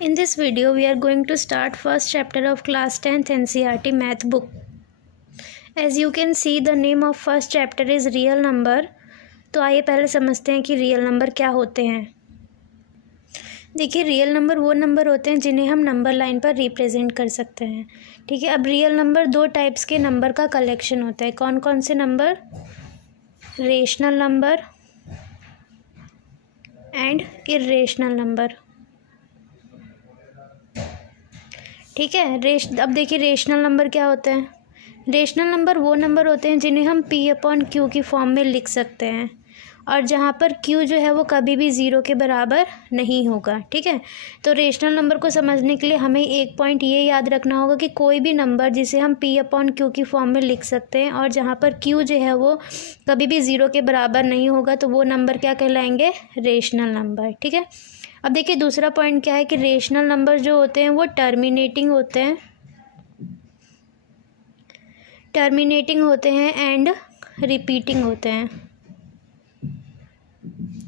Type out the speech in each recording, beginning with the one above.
In this video, we are going to start first chapter of class 10th NCERT math book. As you can see, the name of first chapter is real number. तो आइए पहले समझते हैं कि real number क्या होते हैं। देखिए, रियल नंबर वो नंबर होते हैं जिन्हें हम नंबर लाइन पर रिप्रेजेंट कर सकते हैं। ठीक है, अब रियल नंबर दो टाइप्स के नंबर का कलेक्शन होता है। कौन कौन से number? Rational number and irrational number. ठीक है, अब देखिए रेशनल नंबर क्या होते हैं। रेशनल नंबर वो नंबर होते हैं जिन्हें हम P/Q की फॉर्म में लिख सकते हैं और जहाँ पर Q जो है वो कभी भी ज़ीरो के बराबर नहीं होगा। ठीक है, तो रेशनल नंबर को समझने के लिए हमें एक पॉइंट ये याद रखना होगा कि कोई भी नंबर जिसे हम P/Q की फॉर्म में लिख सकते हैं और जहाँ पर Q जो है वो कभी भी ज़ीरो के बराबर नहीं होगा तो वो नंबर क्या कहलाएंगे? Rational number. ठीक है, अब देखिए दूसरा पॉइंट क्या है कि रेशनल नंबर जो होते हैं वो टर्मिनेटिंग होते हैं एंड रिपीटिंग होते हैं।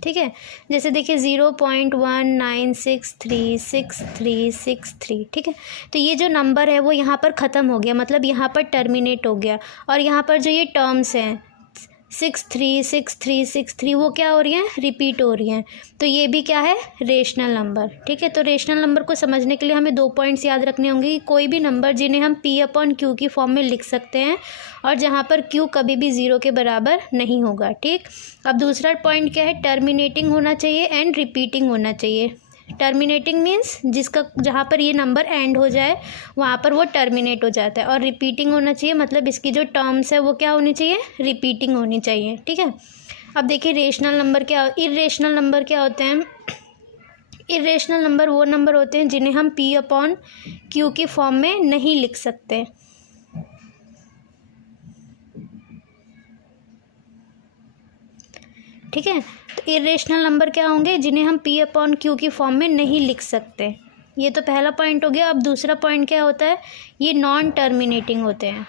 ठीक है, जैसे देखिए 0.19636363। ठीक है, तो ये जो नंबर है वो यहाँ पर ख़त्म हो गया, मतलब यहाँ पर टर्मिनेट हो गया और यहाँ पर जो ये टर्म्स हैं 636363 वो क्या हो रही हैं? रिपीट हो रही हैं। तो ये भी क्या है? Rational number. ठीक है, तो रेशनल नंबर को समझने के लिए हमें दो पॉइंट्स याद रखने होंगे कि कोई भी नंबर जिन्हें हम P/Q की फॉर्म में लिख सकते हैं और जहाँ पर Q कभी भी ज़ीरो के बराबर नहीं होगा। ठीक, अब दूसरा पॉइंट क्या है? टर्मिनेटिंग होना चाहिए एंड रिपीटिंग होना चाहिए। टर्मिनेटिंग मीन्स जिसका जहाँ पर ये नंबर एंड हो जाए वहाँ पर वो टर्मिनेट हो जाता है, और रिपीटिंग होना चाहिए मतलब इसकी जो टर्म्स है वो क्या होनी चाहिए? रिपीटिंग होनी चाहिए। ठीक है, अब देखिए इर्रेशनल नंबर क्या होते हैं? इर्रेशनल नंबर वो नंबर होते हैं जिन्हें हम P/Q की फॉर्म में नहीं लिख सकते। ठीक है, तो इर्रेशनल नंबर क्या होंगे? जिन्हें हम P/Q की फॉर्म में नहीं लिख सकते। ये तो पहला पॉइंट हो गया। अब दूसरा पॉइंट क्या होता है? ये नॉन टर्मिनेटिंग होते हैं,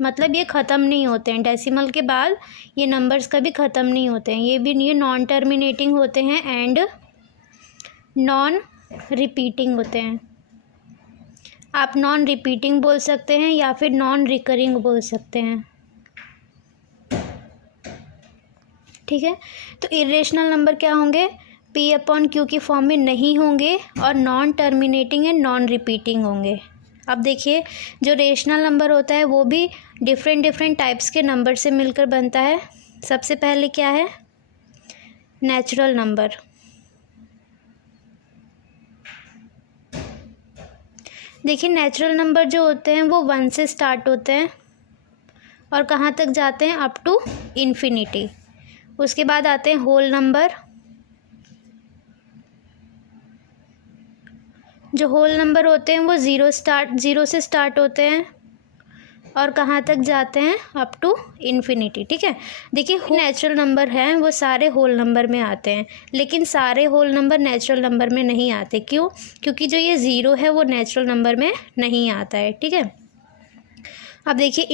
मतलब ये ख़त्म नहीं होते हैं। डेसिमल के बाद ये नंबर्स कभी ख़त्म नहीं होते हैं। ये नॉन टर्मिनेटिंग होते हैं एंड नॉन रिपीटिंग होते हैं। आप नॉन रिपीटिंग बोल सकते हैं या फिर नॉन रिकरिंग बोल सकते हैं। ठीक है, तो इर्रेशनल नंबर क्या होंगे? P/Q की फॉर्म में नहीं होंगे और non terminating and non repeating होंगे। अब देखिए जो रेशनल नंबर होता है वो भी डिफरेंट टाइप्स के नंबर से मिलकर बनता है। सबसे पहले क्या है? Natural number. देखिए नेचुरल नंबर जो होते हैं वो 1 से स्टार्ट होते हैं और कहाँ तक जाते हैं? Up to infinity. उसके बाद आते हैं होल नंबर। जो होल नंबर होते हैं वो ज़ीरो से स्टार्ट होते हैं और कहाँ तक जाते हैं? Up to infinity. ठीक है, देखिए नेचुरल नंबर हैं वो सारे होल नंबर में आते हैं, लेकिन सारे होल नंबर नेचुरल नंबर में नहीं आते। क्यों? क्योंकि जो ये ज़ीरो है वो नेचुरल नंबर में नहीं आता है। ठीक है, अब देखिए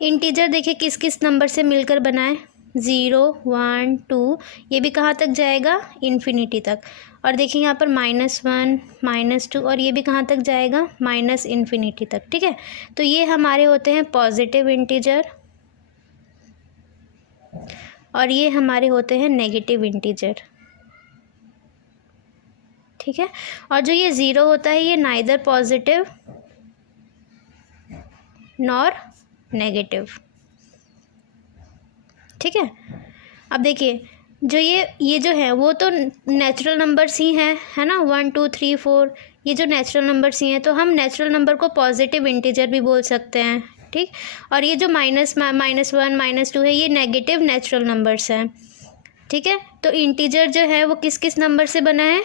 इंटीजर देखिए किस किस नंबर से मिलकर बना है? 0 1 2, ये भी कहाँ तक जाएगा? इन्फिनिटी तक। और देखिए यहाँ पर -1 -2 और ये भी कहाँ तक जाएगा? माइनस इन्फिनिटी तक। ठीक है, तो ये हमारे होते हैं पॉजिटिव इंटीजर और ये हमारे होते हैं नेगेटिव इंटीजर। ठीक है, और जो ये ज़ीरो होता है ये नाइदर पॉजिटिव नॉर नेगेटिव। ठीक है, अब देखिए जो ये जो है वो तो नेचुरल नंबर्स ही हैं, है ना? 1 2 3 4 ये जो नेचुरल नंबर्स ही हैं, तो हम नेचुरल नंबर को पॉजिटिव इंटीजर भी बोल सकते हैं। ठीक, और ये जो -1 -2 है ये नेगेटिव नेचुरल नंबर्स हैं। ठीक है, तो इंटीजर जो है वो किस किस नंबर से बना है?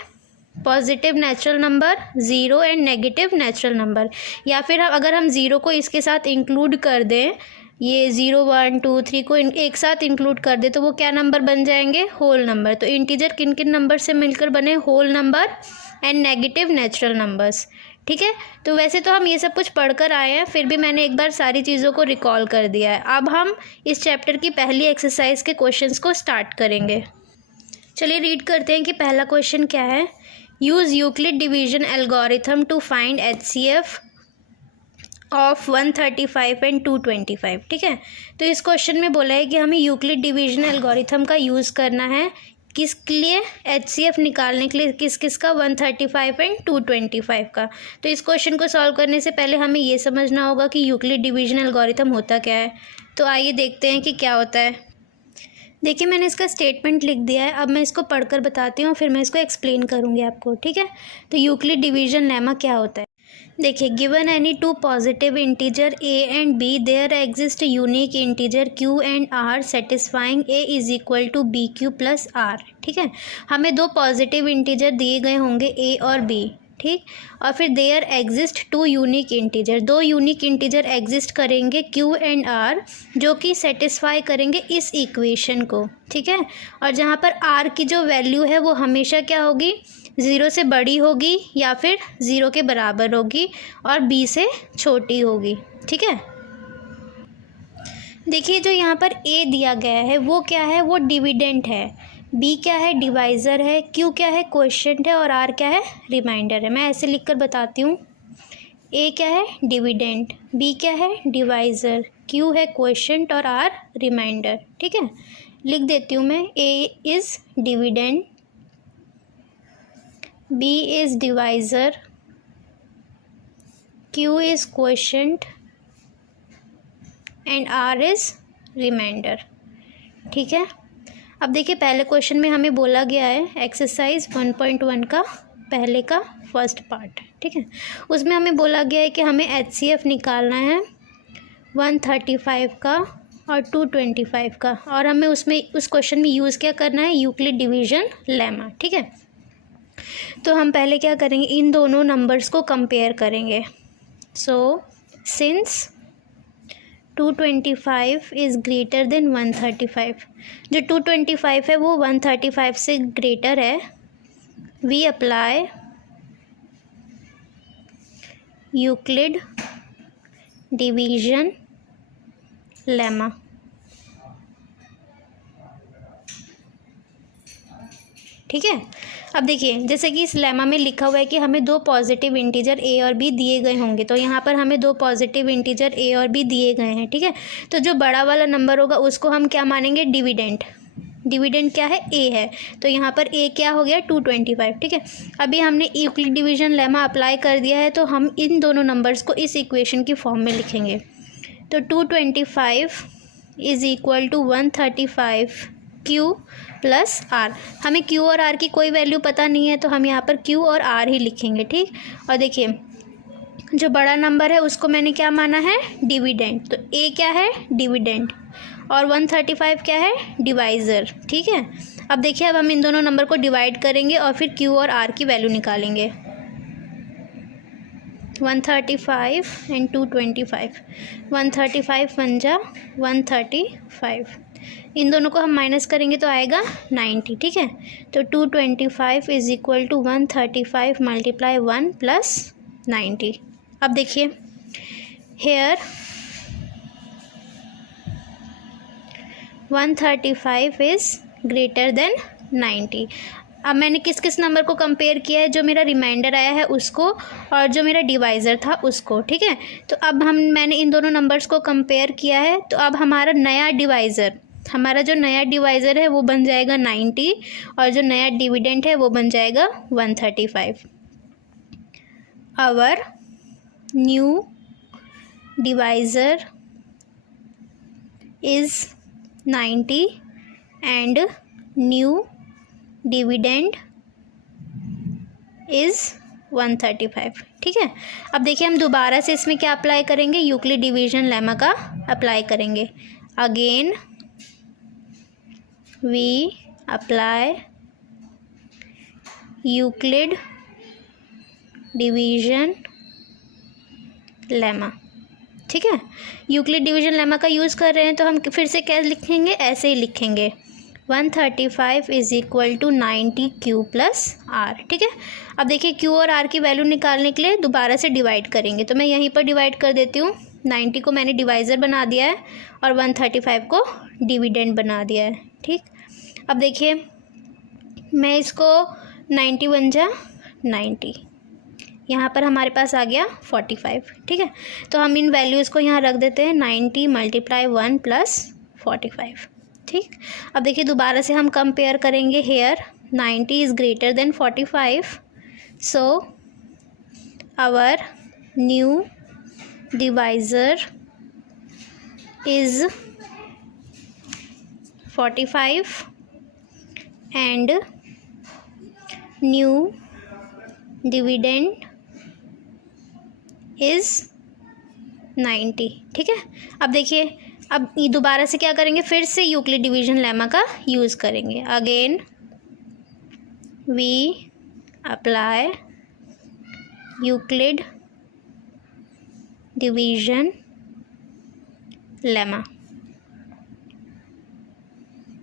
Positive natural number, zero and negative natural number. या फिर अगर हम ज़ीरो को इसके साथ इंक्लूड कर दें, ये 0 1 2 3 को एक साथ इंक्लूड कर दे तो वो क्या नंबर बन जाएंगे? Whole number. तो इंटीजर किन किन नंबर से मिलकर बने? Whole number and negative natural numbers. ठीक है, तो वैसे तो हम ये सब कुछ पढ़कर आए हैं, फिर भी मैंने एक बार सारी चीज़ों को रिकॉल कर दिया है। अब हम इस चैप्टर की पहली एक्सरसाइज के क्वेश्चंस को स्टार्ट करेंगे। चलिए रीड करते हैं कि पहला क्वेश्चन क्या है। Use Euclid division algorithm to find HCF of 135 and 225। ठीक है, तो इस क्वेश्चन में बोला है कि हमें यूक्लिड डिवीजन एल्गोरिथम का यूज़ करना है किसके लिए, HCF निकालने के लिए, किस किस का, 135 एंड 225 का। तो इस क्वेश्चन को सॉल्व करने से पहले हमें ये समझना होगा कि यूक्लिड डिवीजन एल्गोरिथम होता क्या है। तो आइए देखते हैं कि क्या होता है। देखिए मैंने इसका स्टेटमेंट लिख दिया है, अब मैं इसको पढ़कर बताती हूँ, फिर मैं इसको एक्सप्लेन करूँगी आपको। ठीक है, तो यूक्लिड डिवीजन लेमा क्या होता है। देखिए, given any two positive integer a and b there exist unique integer q and r satisfying a is equal to B Q plus r। ठीक है, हमें दो पॉजिटिव इंटीजर दिए गए होंगे a और b। ठीक, और फिर there exist two unique integer, दो यूनिक इंटीजर एग्जिस्ट करेंगे q एंड r जो कि सेटिस्फाई करेंगे इस इक्वेशन को। ठीक है, और जहाँ पर r की जो वैल्यू है वो हमेशा क्या होगी, 0 से बड़ी होगी या फिर 0 के बराबर होगी और b से छोटी होगी। ठीक है, देखिए जो यहाँ पर a दिया गया है वो क्या है, वो डिविडेंट है, b क्या है, डिवाइज़र है, q क्या है, क्वोशिएंट है और r क्या है, रिमाइंडर है। मैं ऐसे लिखकर बताती हूँ, a क्या है, डिविडेंट, b क्या है, डिवाइज़र, q है क्वोशिएंट और r रिमाइंडर। ठीक है, लिख देती हूँ मैं, a is dividend, b is divisor, q is quotient and r is remainder। ठीक है, अब देखिए पहले क्वेश्चन में हमें बोला गया है एक्सरसाइज 1.1 का पहले का फर्स्ट पार्ट। ठीक है, उसमें हमें बोला गया है कि हमें HCF निकालना है 135 का और 225 का, और हमें उसमें उस क्वेश्चन में यूज़ क्या करना है, यूक्लिड डिवीजन लेमा। ठीक है, तो हम पहले क्या करेंगे, इन दोनों नंबर्स को कंपेयर करेंगे। So since 225 is greater than 135, जो 225 है वो 135 से ग्रेटर है, we apply Euclid division lemma. ठीक है, अब देखिए जैसे कि इस लेमा में लिखा हुआ है कि हमें दो पॉजिटिव इंटीजर a और b दिए गए होंगे, तो यहाँ पर हमें दो पॉजिटिव इंटीजर a और b दिए गए हैं। ठीक है, तो जो बड़ा वाला नंबर होगा उसको हम क्या मानेंगे, डिविडेंट। डिविडेंट क्या है, a है, तो यहाँ पर a क्या हो गया, 225। ठीक है, अभी हमने यूक्लिड डिवीजन लेमा अप्लाई कर दिया है, तो हम इन दोनों नंबर्स को इस इक्वेशन की फॉर्म में लिखेंगे। तो 225 is equal to 135 q plus r। हमें q और r की कोई वैल्यू पता नहीं है, तो हम यहाँ पर q और r ही लिखेंगे। ठीक, और देखिए जो बड़ा नंबर है उसको मैंने क्या माना है, डिविडेंट, तो a क्या है, डिविडेंट, और 135 क्या है, डिवाइज़र। ठीक है, अब देखिए अब हम इन दोनों नंबर को डिवाइड करेंगे और फिर q और r की वैल्यू निकालेंगे। 135 एंड 225, 135 बन जा 135, इन दोनों को हम माइनस करेंगे तो आएगा 90। ठीक है, तो 225 is equal to 135 multiply 1 plus 90। अब देखिए हेयर 135 इज़ ग्रेटर देन 90। अब मैंने किस किस नंबर को कंपेयर किया है, जो मेरा रिमाइंडर आया है उसको और जो मेरा डिवाइज़र था उसको। ठीक है, तो अब मैंने इन दोनों नंबर्स को कंपेयर किया है, तो अब हमारा नया डिवाइज़र, हमारा जो नया डिवाइज़र है वो बन जाएगा 90 और जो नया डिविडेंट है वो बन जाएगा 135। Our new divisor is 90 and new dividend is 135। ठीक है, अब देखिए हम दोबारा से इसमें क्या अप्लाई करेंगे, यूक्लिड डिवीजन लेमा का अप्लाई करेंगे। Again we apply Euclid division lemma. ठीक है, यूक्लिड डिवीजन लेमा का यूज़ कर रहे हैं तो हम फिर से क्या लिखेंगे, ऐसे ही लिखेंगे 135 is equal to 90 q plus r। ठीक है, अब देखिए q और r की वैल्यू निकालने के लिए दोबारा से डिवाइड करेंगे, तो मैं यहीं पर डिवाइड कर देती हूँ। 90 को मैंने डिवाइज़र बना दिया है और 135 को डिविडेंड बना दिया है। ठीक, अब देखिए मैं इसको 90 बन जा 90, यहाँ पर हमारे पास आ गया 45। ठीक है, तो हम इन वैल्यूज़ को यहाँ रख देते हैं 90 मल्टीप्लाई 1 प्लस 45। ठीक, अब देखिए दोबारा से हम कंपेयर करेंगे। Here 90 is greater than 45, so our new divisor is 45 and new dividend is 90। ठीक है, अब देखिए, अब ये दोबारा से क्या करेंगे, फिर से यूक्लिड डिवीजन लेमा का यूज़ करेंगे। Again we apply Euclid division lemma.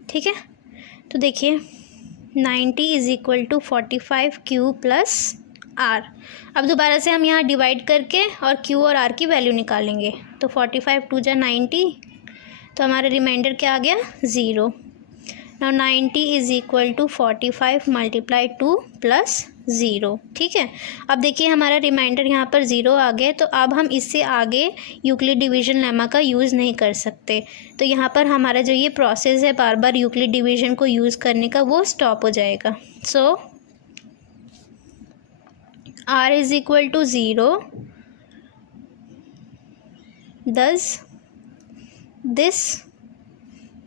ठीक है, तो देखिए 90 is equal to 45 q plus r. अब दोबारा से हम यहाँ डिवाइड करके और क्यू और आर की वैल्यू निकालेंगे। तो 45 टू जा 90, तो हमारा रिमाइंडर क्या आ गया 0। Now 90 is equal to 45 multiply 2 plus 0। ठीक है, अब देखिए हमारा रिमाइंडर यहाँ पर 0 आ गया, तो अब हम इससे आगे यूक्लिड डिवीजन लेमा का यूज़ नहीं कर सकते। तो यहाँ पर हमारा जो ये प्रोसेस है बार बार यूक्लिड डिवीजन को यूज़ करने का, वो स्टॉप हो जाएगा। So r is equal to 0, thus this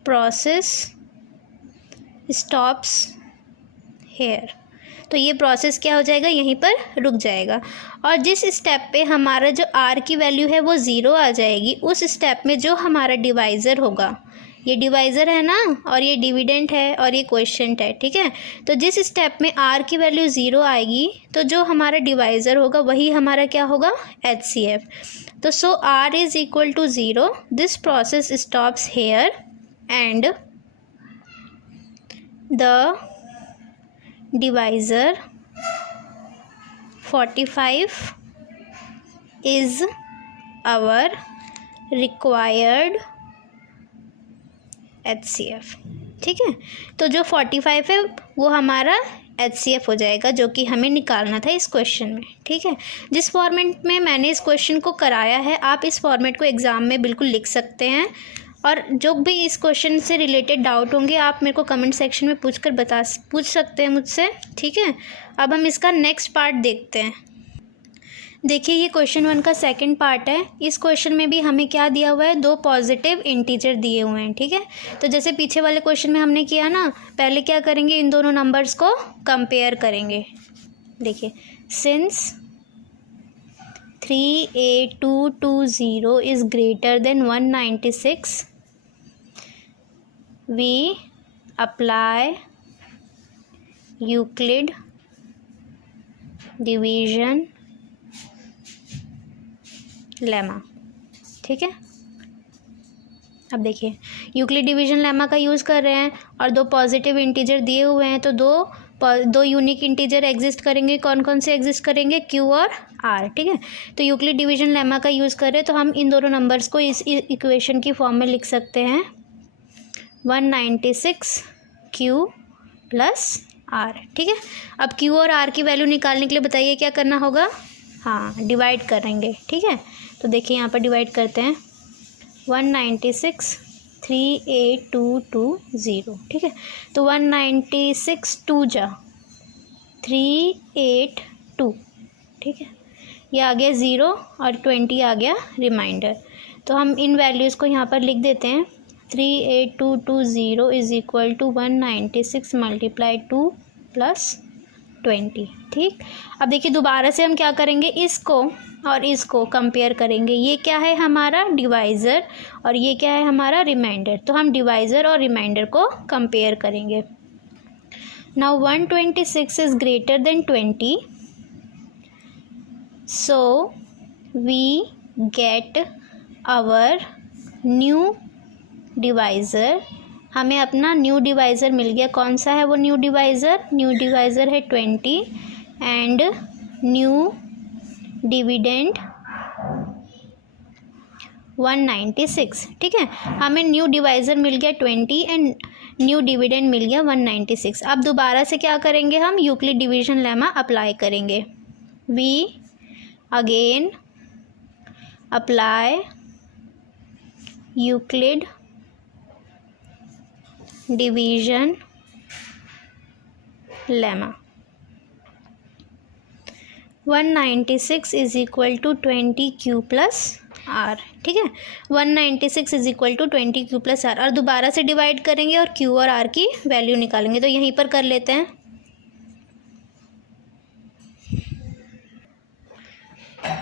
process stops here. तो ये प्रोसेस क्या हो जाएगा, यहीं पर रुक जाएगा। और जिस स्टेप पे हमारा जो r की वैल्यू है वो 0 आ जाएगी, उस स्टेप में जो हमारा डिवाइज़र होगा, ये डिवाइज़र है ना, और ये डिविडेंड है और ये क्वोशिएंट है। ठीक है, तो जिस स्टेप में r की वैल्यू 0 आएगी, तो जो हमारा डिवाइज़र होगा वही हमारा क्या होगा, HCF। तो so r is equal to 0, this process stops here and the divisor 45 is our required HCF। ठीक है, तो जो 45 है वो हमारा HCF हो जाएगा, जो कि हमें निकालना था इस क्वेश्चन में। ठीक है, जिस फॉर्मेट में मैंने इस क्वेश्चन को कराया है, आप इस फॉर्मेट को एग्ज़ाम में बिल्कुल लिख सकते हैं। और जो भी इस क्वेश्चन से रिलेटेड डाउट होंगे, आप मेरे को कमेंट सेक्शन में पूछ सकते हैं मुझसे। ठीक है, अब हम इसका नेक्स्ट पार्ट देखते हैं। देखिए ये क्वेश्चन 1 का सेकंड पार्ट है। इस क्वेश्चन में भी हमें क्या दिया हुआ है, 2 पॉजिटिव इंटीजर दिए हुए हैं। ठीक है, तो जैसे पीछे वाले क्वेश्चन में हमने किया ना, पहले क्या करेंगे, इन दोनों नंबर्स को कंपेयर करेंगे। देखिए, since 38220 is greater then 196, we apply Euclid division lemma. ठीक है, अब देखिए यूक्लिड डिवीजन लेमा का यूज़ कर रहे हैं और 2 पॉजिटिव इंटीजर दिए हुए हैं, तो दो यूनिक इंटीजर एग्जिस्ट करेंगे। कौन कौन से एग्जिस्ट करेंगे, क्यू और आर। ठीक है, तो यूक्लिड डिवीजन लेमा का यूज़ कर रहे हैं, तो हम इन दोनों नंबर्स को इस इक्वेशन की फॉर्म में लिख सकते हैं, 196 क्यू प्लस आर। ठीक है, अब क्यू और आर की वैल्यू निकालने के लिए बताइए क्या करना होगा, हाँ डिवाइड करेंगे। ठीक है, तो देखिए यहाँ पर डिवाइड करते हैं, 196 38220। ठीक है, तो 196 2 जा 382। ठीक है, ये आ गया 0 और 20 आ गया रिमाइंडर। तो हम इन वैल्यूज़ को यहाँ पर लिख देते हैं, 38220 is equal to 196 multiply 2 plus 20। ठीक, अब देखिए दोबारा से हम क्या करेंगे, इसको और इसको कंपेयर करेंगे। ये क्या है हमारा डिवाइज़र और ये क्या है हमारा रिमाइंडर। तो हम डिवाइज़र और रिमाइंडर को कंपेयर करेंगे। Now 126 is greater than 20, so we get our new divisor. हमें अपना न्यू डिवाइज़र मिल गया। कौन सा है वो न्यू डिवाइज़र, न्यू डिवाइज़र है 20 एंड न्यू डिविडेंड 196। ठीक है, हमें न्यू डिवाइज़र मिल गया 20 एंड न्यू डिविडेंड मिल गया 196। अब दोबारा से क्या करेंगे, हम यूक्लिड डिवीजन लेमा अप्लाई करेंगे। We again apply Euclid division lemma. 196 is equal to 20Q plus R, ठीक है। 196 is equal to 20Q plus R, और दोबारा से डिवाइड करेंगे और Q और R की वैल्यू निकालेंगे। तो यहीं पर कर लेते हैं।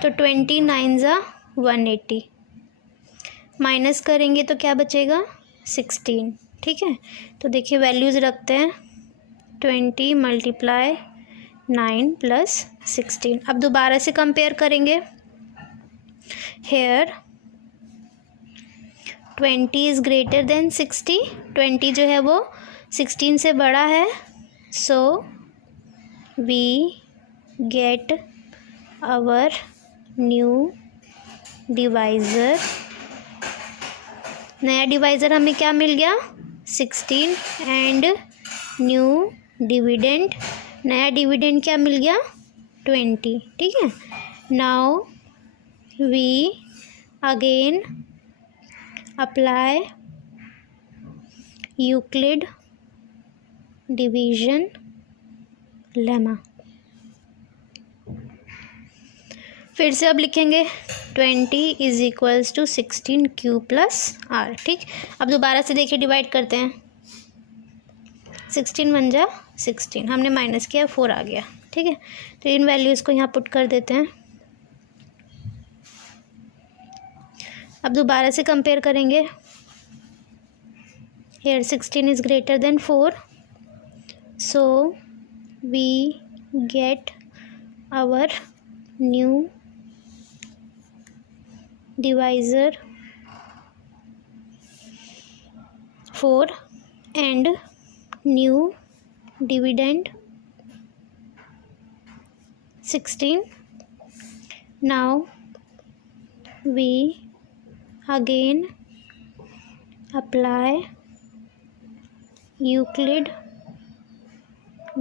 तो 29 × 180 माइनस करेंगे तो क्या बचेगा 16, ठीक है। तो देखिए वैल्यूज़ रखते हैं, 20 × 9 + 16। अब दोबारा से कंपेयर करेंगे। हेयर 20 इज़ ग्रेटर देन 60, 20 जो है वो 16 से बड़ा है। So we get our new divisor. नया डिवाइज़र हमें क्या मिल गया 16, एंड न्यू डिविडेंड, नया डिविडेंड क्या मिल गया 20, ठीक है। Now we again apply Euclid division lemma. फिर से अब लिखेंगे 20 is equals to 16Q plus R, ठीक। अब दोबारा से देखिए डिवाइड करते हैं। 16 × 1 = 16, हमने माइनस किया 4 आ गया, ठीक है। तो इन वैल्यूज़ को यहाँ पुट कर देते हैं। अब दोबारा से कंपेयर करेंगे। Here 16 is greater than 4, so we get our new divisor 4 and new dividend 16. Now we again apply Euclid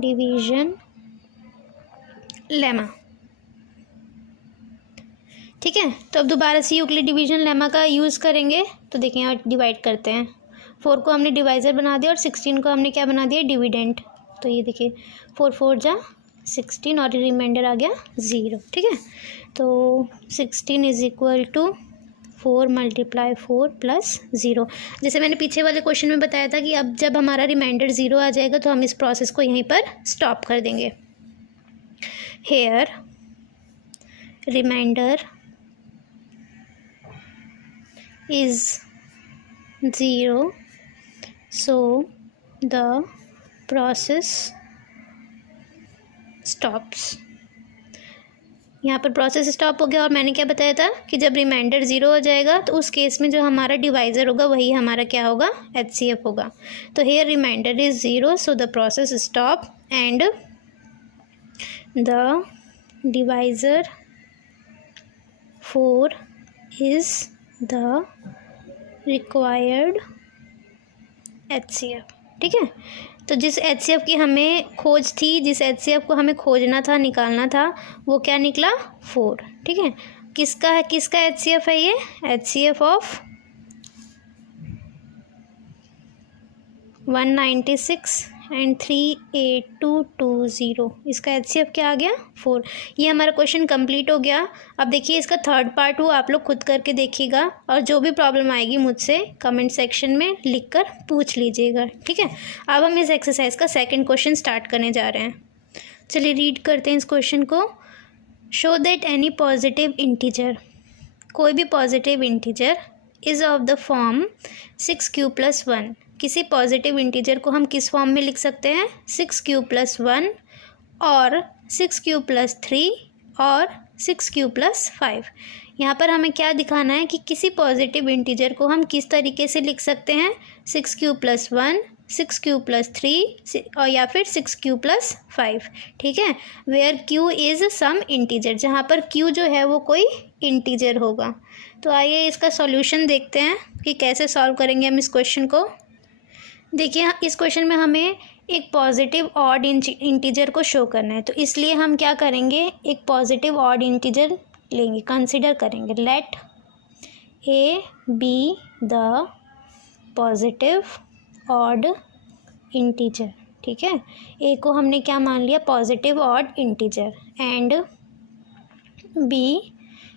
division lemma, ठीक है। तो अब दोबारा से यूक्लिड डिवीजन लेमा का यूज़ करेंगे। तो देखें यहाँ डिवाइड करते हैं, 4 को हमने डिवाइज़र बना दिया और 16 को हमने क्या बना दिया डिविडेंड। तो ये देखिए 4 × 4 = 16 और रिमाइंडर आ गया 0, ठीक है। तो 16 इज इक्वल टू 4 × 4 + 0। जैसे मैंने पीछे वाले क्वेश्चन में बताया था कि अब जब हमारा रिमाइंडर 0 आ जाएगा तो हम इस प्रोसेस को यहीं पर स्टॉप कर देंगे। Here remainder is 0, so the process stops। यहाँ पर प्रोसेस स्टॉप हो गया। और मैंने क्या बताया था कि जब रिमाइंडर 0 हो जाएगा तो उस केस में जो हमारा डिवाइज़र होगा वही हमारा क्या होगा HCF होगा। तो here remainder is 0, so the process stop and the divisor 4 is the required HCF, ठीक है। तो जिस HCF की हमें खोज थी, जिस HCF को हमें खोजना था, निकालना था, वो क्या निकला 4, ठीक है। किसका HCF है ये HCF ऑफ 196 एंड 38220, इसका HCF क्या आ गया 4। ये हमारा क्वेश्चन कंप्लीट हो गया। अब देखिए इसका थर्ड पार्ट वो आप लोग खुद करके देखिएगा, और जो भी प्रॉब्लम आएगी मुझसे कमेंट सेक्शन में लिखकर पूछ लीजिएगा, ठीक है। अब हम इस एक्सरसाइज का सेकंड क्वेश्चन स्टार्ट करने जा रहे हैं। चलिए रीड करते हैं इस क्वेश्चन को। Show that any positive integer, कोई भी positive integer is of the form 6Q + 1। किसी पॉजिटिव इंटीजर को हम किस फॉर्म में लिख सकते हैं 6Q + 1 और 6Q + 3 और 6Q + 5। यहाँ पर हमें क्या दिखाना है कि किसी पॉजिटिव इंटीजर को हम किस तरीके से लिख सकते हैं 6Q + 1, 6Q + 3 और या फिर 6Q + 5, ठीक है। Where Q is some integer, जहाँ पर Q जो है वो कोई इंटीजर होगा। तो आइए इसका सॉल्यूशन देखते हैं कि कैसे सॉल्व करेंगे हम इस क्वेश्चन को। देखिए इस क्वेश्चन में हमें एक पॉजिटिव ऑड इंटीजर को शो करना है, तो इसलिए हम क्या करेंगे, एक पॉजिटिव ऑड इंटीजर लेंगे, कंसिडर करेंगे। Let a be the positive odd integer, ठीक है। ए को हमने क्या मान लिया, positive odd integer, and b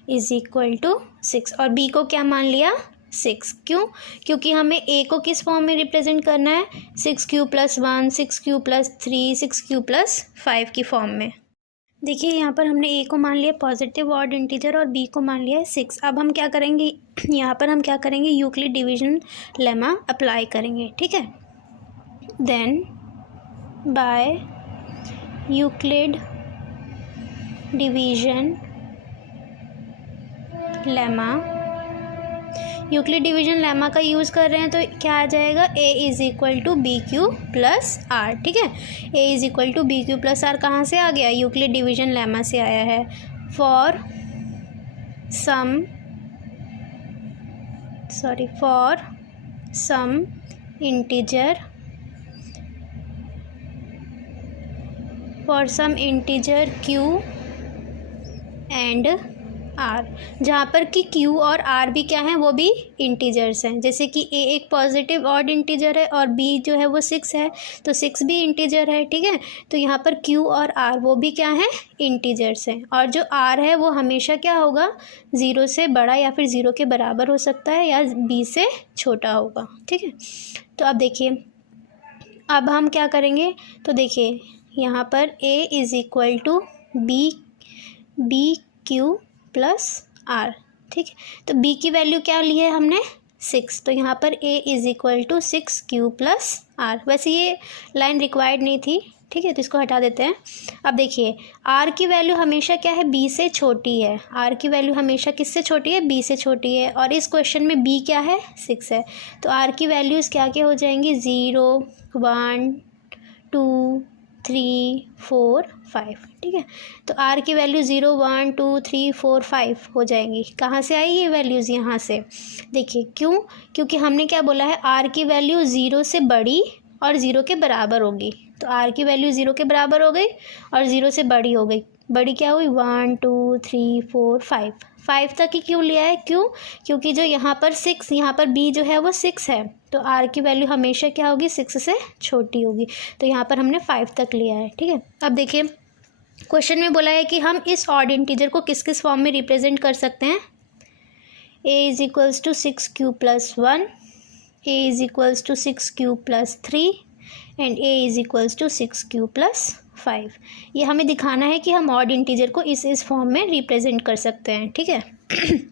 is equal to 6, और बी को क्या मान लिया, 6। क्यों, क्योंकि हमें ए को किस फॉर्म में रिप्रेजेंट करना है, 6q + 1, 6q + 3, 6q + 5 की फॉर्म में। देखिए यहाँ पर हमने ए को मान लिया पॉजिटिव ऑड इंटीजर और बी को मान लिया है 6। अब हम क्या करेंगे, यहाँ पर हम क्या करेंगे, यूक्लिड डिवीजन लेमा अप्लाई करेंगे, ठीक है। Then by Euclid division lemma, Euclid division lemma का यूज़ कर रहे हैं तो क्या आ जाएगा, a is equal to B Q plus r, ठीक है। a is equal to B Q plus r कहाँ से आ गया, यूक्लिड डिवीजन लेमा से आया है। For some integer q and r, जहाँ पर कि q और r भी क्या हैं, वो भी इंटीजर्स हैं। जैसे कि a एक पॉजिटिव ऑड इंटीजर है और b जो है वो 6 है, तो 6 भी इंटीजर है, ठीक है। तो यहाँ पर q और r वो भी क्या हैं, इंटीजर्स हैं। और जो r है वो हमेशा क्या होगा, 0 से बड़ा या फिर 0 के बराबर हो सकता है या b से छोटा होगा, ठीक है। तो अब देखिए, अब हम क्या करेंगे, तो देखिए यहाँ पर a is equal to B Q plus r, ठीक है। तो b की वैल्यू क्या ली है हमने, 6, तो यहाँ पर a is equal to 6q plus r. वैसे ये लाइन रिक्वायर्ड नहीं थी, ठीक है, तो इसको हटा देते हैं। अब देखिए r की वैल्यू हमेशा क्या है, b से छोटी है। r की वैल्यू हमेशा किससे छोटी है, b से छोटी है, और इस क्वेश्चन में b क्या है, 6 है। तो r की वैल्यूज़ क्या क्या हो जाएंगी, 0, 1, 2, 3, 4, 5, ठीक है। तो r की वैल्यू 0, 1, 2, 3, 4, 5 हो जाएंगी। कहाँ से आई ये वैल्यूज़, यहाँ से। देखिए क्यों, क्योंकि हमने क्या बोला है, r की वैल्यू 0 से बड़ी और 0 के बराबर होगी। तो r की वैल्यू 0 के बराबर हो गई और 0 से बड़ी हो गई। बड़ी क्या हुई, 1, 2, 3, 4, 5 तक ही क्यों लिया है, क्यों, क्योंकि जो यहाँ पर 6, यहाँ पर b जो है वो 6 है, तो r की वैल्यू हमेशा क्या होगी, 6 से छोटी होगी। तो यहाँ पर हमने 5 तक लिया है, ठीक है। अब देखिए क्वेश्चन में बोला है कि हम इस ऑड इंटीजर को किस किस फॉर्म में रिप्रेजेंट कर सकते हैं। a is equals to 6q + 1, a is equals to 6q + 3 and a is equals to 6q + 5। ये हमें दिखाना है कि हम ऑड इंटीजर को इस फॉर्म में रिप्रेजेंट कर सकते हैं, ठीक है।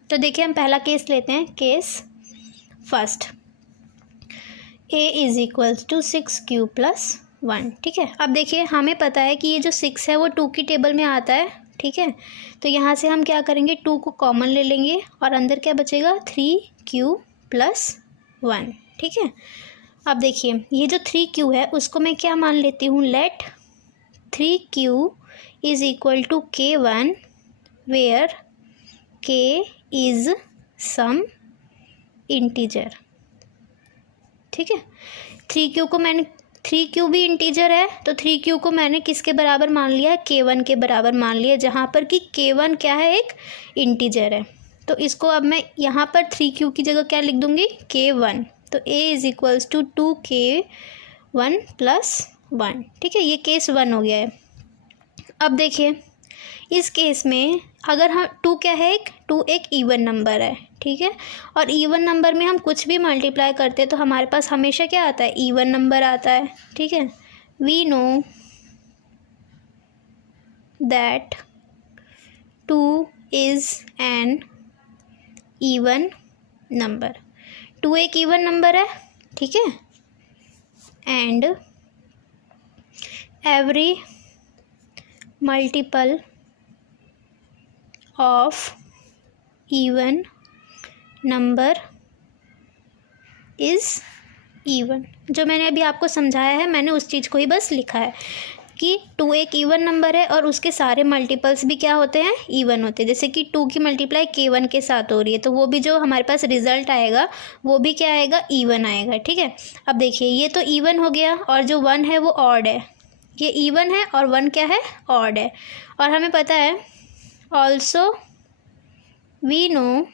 तो देखिए हम पहला केस लेते हैं, case first, a is equals to 6q + 1, ठीक है। अब देखिए हमें पता है कि ये जो 6 है वो 2 की टेबल में आता है, ठीक है। तो यहाँ से हम क्या करेंगे, 2 को कॉमन ले लेंगे और अंदर क्या बचेगा, 3q + 1, ठीक है। अब देखिए ये जो 3q है उसको मैं क्या मान लेती हूँ, let 3q is equal to k1 where k is some integer, ठीक है। 3q भी इंटीजर है, तो 3q को मैंने किसके बराबर मान लिया है, k1 के बराबर मान लिया, जहाँ पर कि k1 क्या है, एक इंटीजर है। तो इसको अब मैं यहाँ पर 3q की जगह क्या लिख दूँगी, k1। तो a is equals to 2k1 + 1, ठीक है। ये केस 1 हो गया है। अब देखिए इस केस में अगर हम 2 क्या है, 2 एक इवन नंबर है, ठीक है। और इवन नंबर में हम कुछ भी मल्टीप्लाई करते हैं तो हमारे पास हमेशा क्या आता है, इवन नंबर आता है, ठीक है। We know that 2 is an even number, 2 एक इवन नंबर है, ठीक है। And every multiple of even number is even. जो मैंने अभी आपको समझाया है मैंने उस चीज़ को ही बस लिखा है। कि 2 एक इवन नंबर है और उसके सारे मल्टीपल्स भी क्या होते हैं, इवन होते हैं। जैसे कि 2 की मल्टीप्लाई K1 के साथ हो रही है, तो वो भी जो हमारे पास रिजल्ट आएगा वो भी क्या आएगा, इवन आएगा। ठीक है, अब देखिए ये तो इवन हो गया और जो 1 है वो ऑड है। ये इवन है और 1 क्या है, ऑड है। और हमें पता है also we know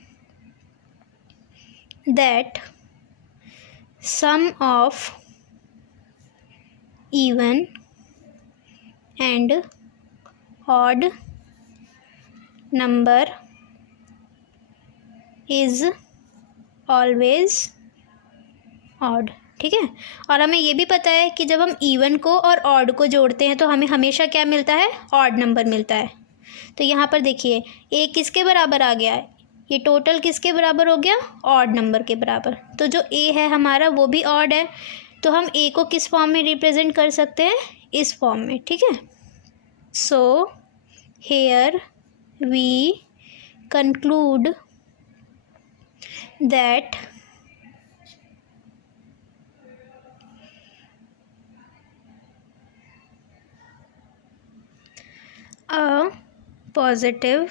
that sum of even and odd number is always odd। ठीक है, और हमें ये भी पता है कि जब हम इवन को और ऑड को जोड़ते हैं तो हमें हमेशा क्या मिलता है, ऑड नंबर मिलता है। तो यहाँ पर देखिए ए किसके बराबर आ गया, ये टोटल किसके बराबर हो गया, ऑड नंबर के बराबर। तो जो ए है हमारा वो भी ऑड है, तो हम ए को किस फॉर्म में रिप्रेजेंट कर सकते हैं, इस फॉर्म में। ठीक है, so here we conclude that a positive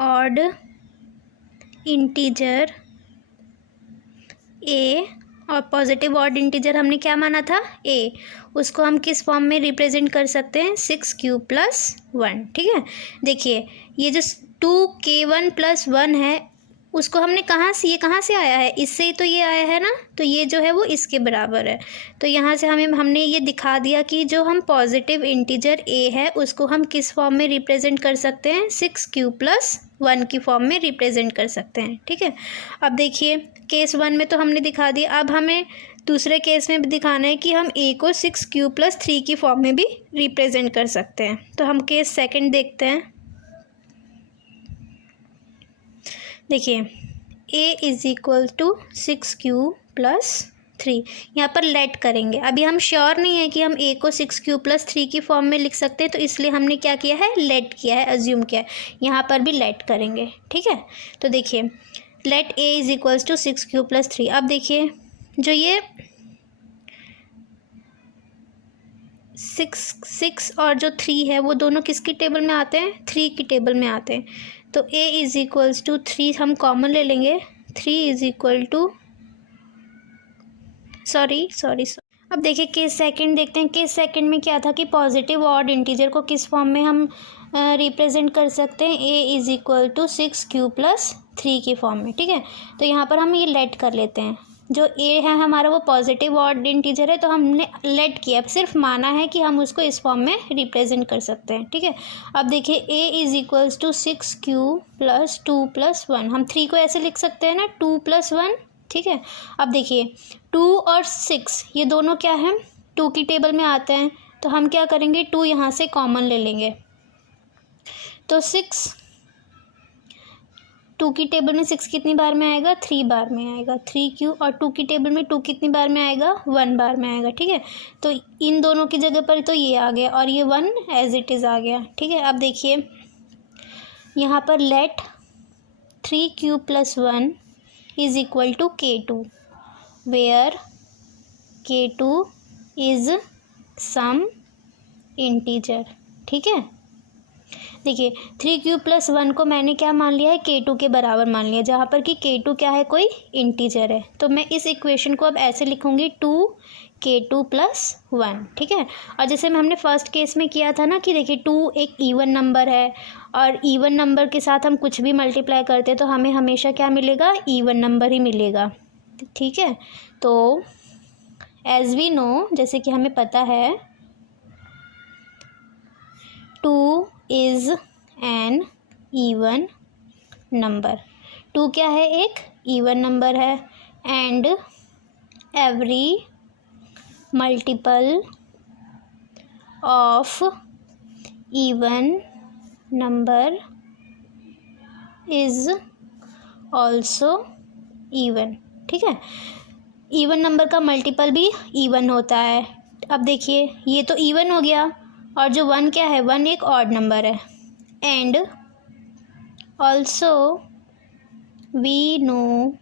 odd integer a, और पॉजिटिव ऑड इंटीजर हमने क्या माना था, ए, उसको हम किस फॉर्म में रिप्रेजेंट कर सकते हैं, 6 + 1। ठीक है, देखिए ये जो 2K1 + 1 है उसको हमने कहाँ से, ये कहाँ से आया है, इससे ही तो ये आया है ना, तो ये जो है वो इसके बराबर है। तो यहाँ से हमने ये दिखा दिया कि जो हम पॉजिटिव इंटीजर ए है उसको हम किस फॉर्म में रिप्रेजेंट कर सकते हैं, 6 + 1 की फॉर्म में रिप्रेजेंट कर सकते हैं। ठीक है, अब देखिए केस 1 में तो हमने दिखा दिया, अब हमें दूसरे केस में भी दिखाना है कि हम ए को 6 + 3 की फॉर्म में भी रिप्रेजेंट कर सकते हैं। तो हम केस सेकंड देखते हैं। देखिए a = 6 + 3, यहाँ पर लेट करेंगे। अभी हम श्योर नहीं है कि हम a को 6 + 3 की फॉर्म में लिख सकते हैं, तो इसलिए हमने क्या किया है, लेट किया है, अज्यूम किया है। यहाँ पर भी लेट करेंगे। ठीक है, तो देखिए लेट a = 6 + 3। अब देखिए जो ये 6 और जो 3 है वो दोनों किसकी टेबल में आते हैं, 3 की टेबल में आते हैं। तो a = 3 हम कॉमन ले लेंगे, 3 = सॉरी। अब देखिए केस सेकंड देखते हैं। केस सेकंड में क्या था कि पॉजिटिव ऑड इंटीजर को किस फॉर्म में हम रिप्रेजेंट कर सकते हैं, a = 6 + 3 की फॉर्म में। ठीक है, तो यहाँ पर हम ये लेट कर लेते हैं। जो a है हमारा वो पॉजिटिव ऑड इंटीजर है, तो हमने लेट किया, सिर्फ माना है कि हम उसको इस फॉर्म में रिप्रेजेंट कर सकते हैं। ठीक है, अब देखिए a = 6 + 2 + 1, हम 3 को ऐसे लिख सकते हैं ना, 2 + 1। ठीक है, अब देखिए 2 और 6 ये दोनों क्या हैं, 2 की टेबल में आते हैं, तो हम क्या करेंगे, 2 यहाँ से कॉमन ले लेंगे। तो 2 की टेबल में 6 कितनी बार में आएगा, 3 बार में आएगा, 3 और 2 की टेबल में 2 कितनी बार में आएगा, 1 बार में आएगा। ठीक है, तो इन दोनों की जगह पर तो ये आ गया और ये 1 एज इट इज़ आ गया। ठीक है, अब देखिए यहाँ पर late 3 + 1 = K2, where K2 is some integer। ठीक है, देखिए 3 + 1 को मैंने क्या मान लिया है, K2 के बराबर मान लिया, जहाँ पर कि K2 क्या है, कोई इंटीजर है। तो मैं इस इक्वेशन को अब ऐसे लिखूँगी, 2K2 + 1। ठीक है, और जैसे हमने फर्स्ट केस में किया था ना कि देखिए 2 एक इवन नंबर है और इवन नंबर के साथ हम कुछ भी मल्टीप्लाई करते हैं तो हमें हमेशा क्या मिलेगा, इवन नंबर ही मिलेगा। ठीक है, तो एज वी नो, जैसे कि हमें पता है 2 इज़ एन इवन नंबर। 2 क्या है, एक इवन नंबर है, and every multiple of even number is also even. ठीक है, इवन नंबर का मल्टीपल भी इवन होता है। अब देखिए ये तो इवन हो गया, और जो 1 क्या है, 1 एक ऑड नंबर है। And also we know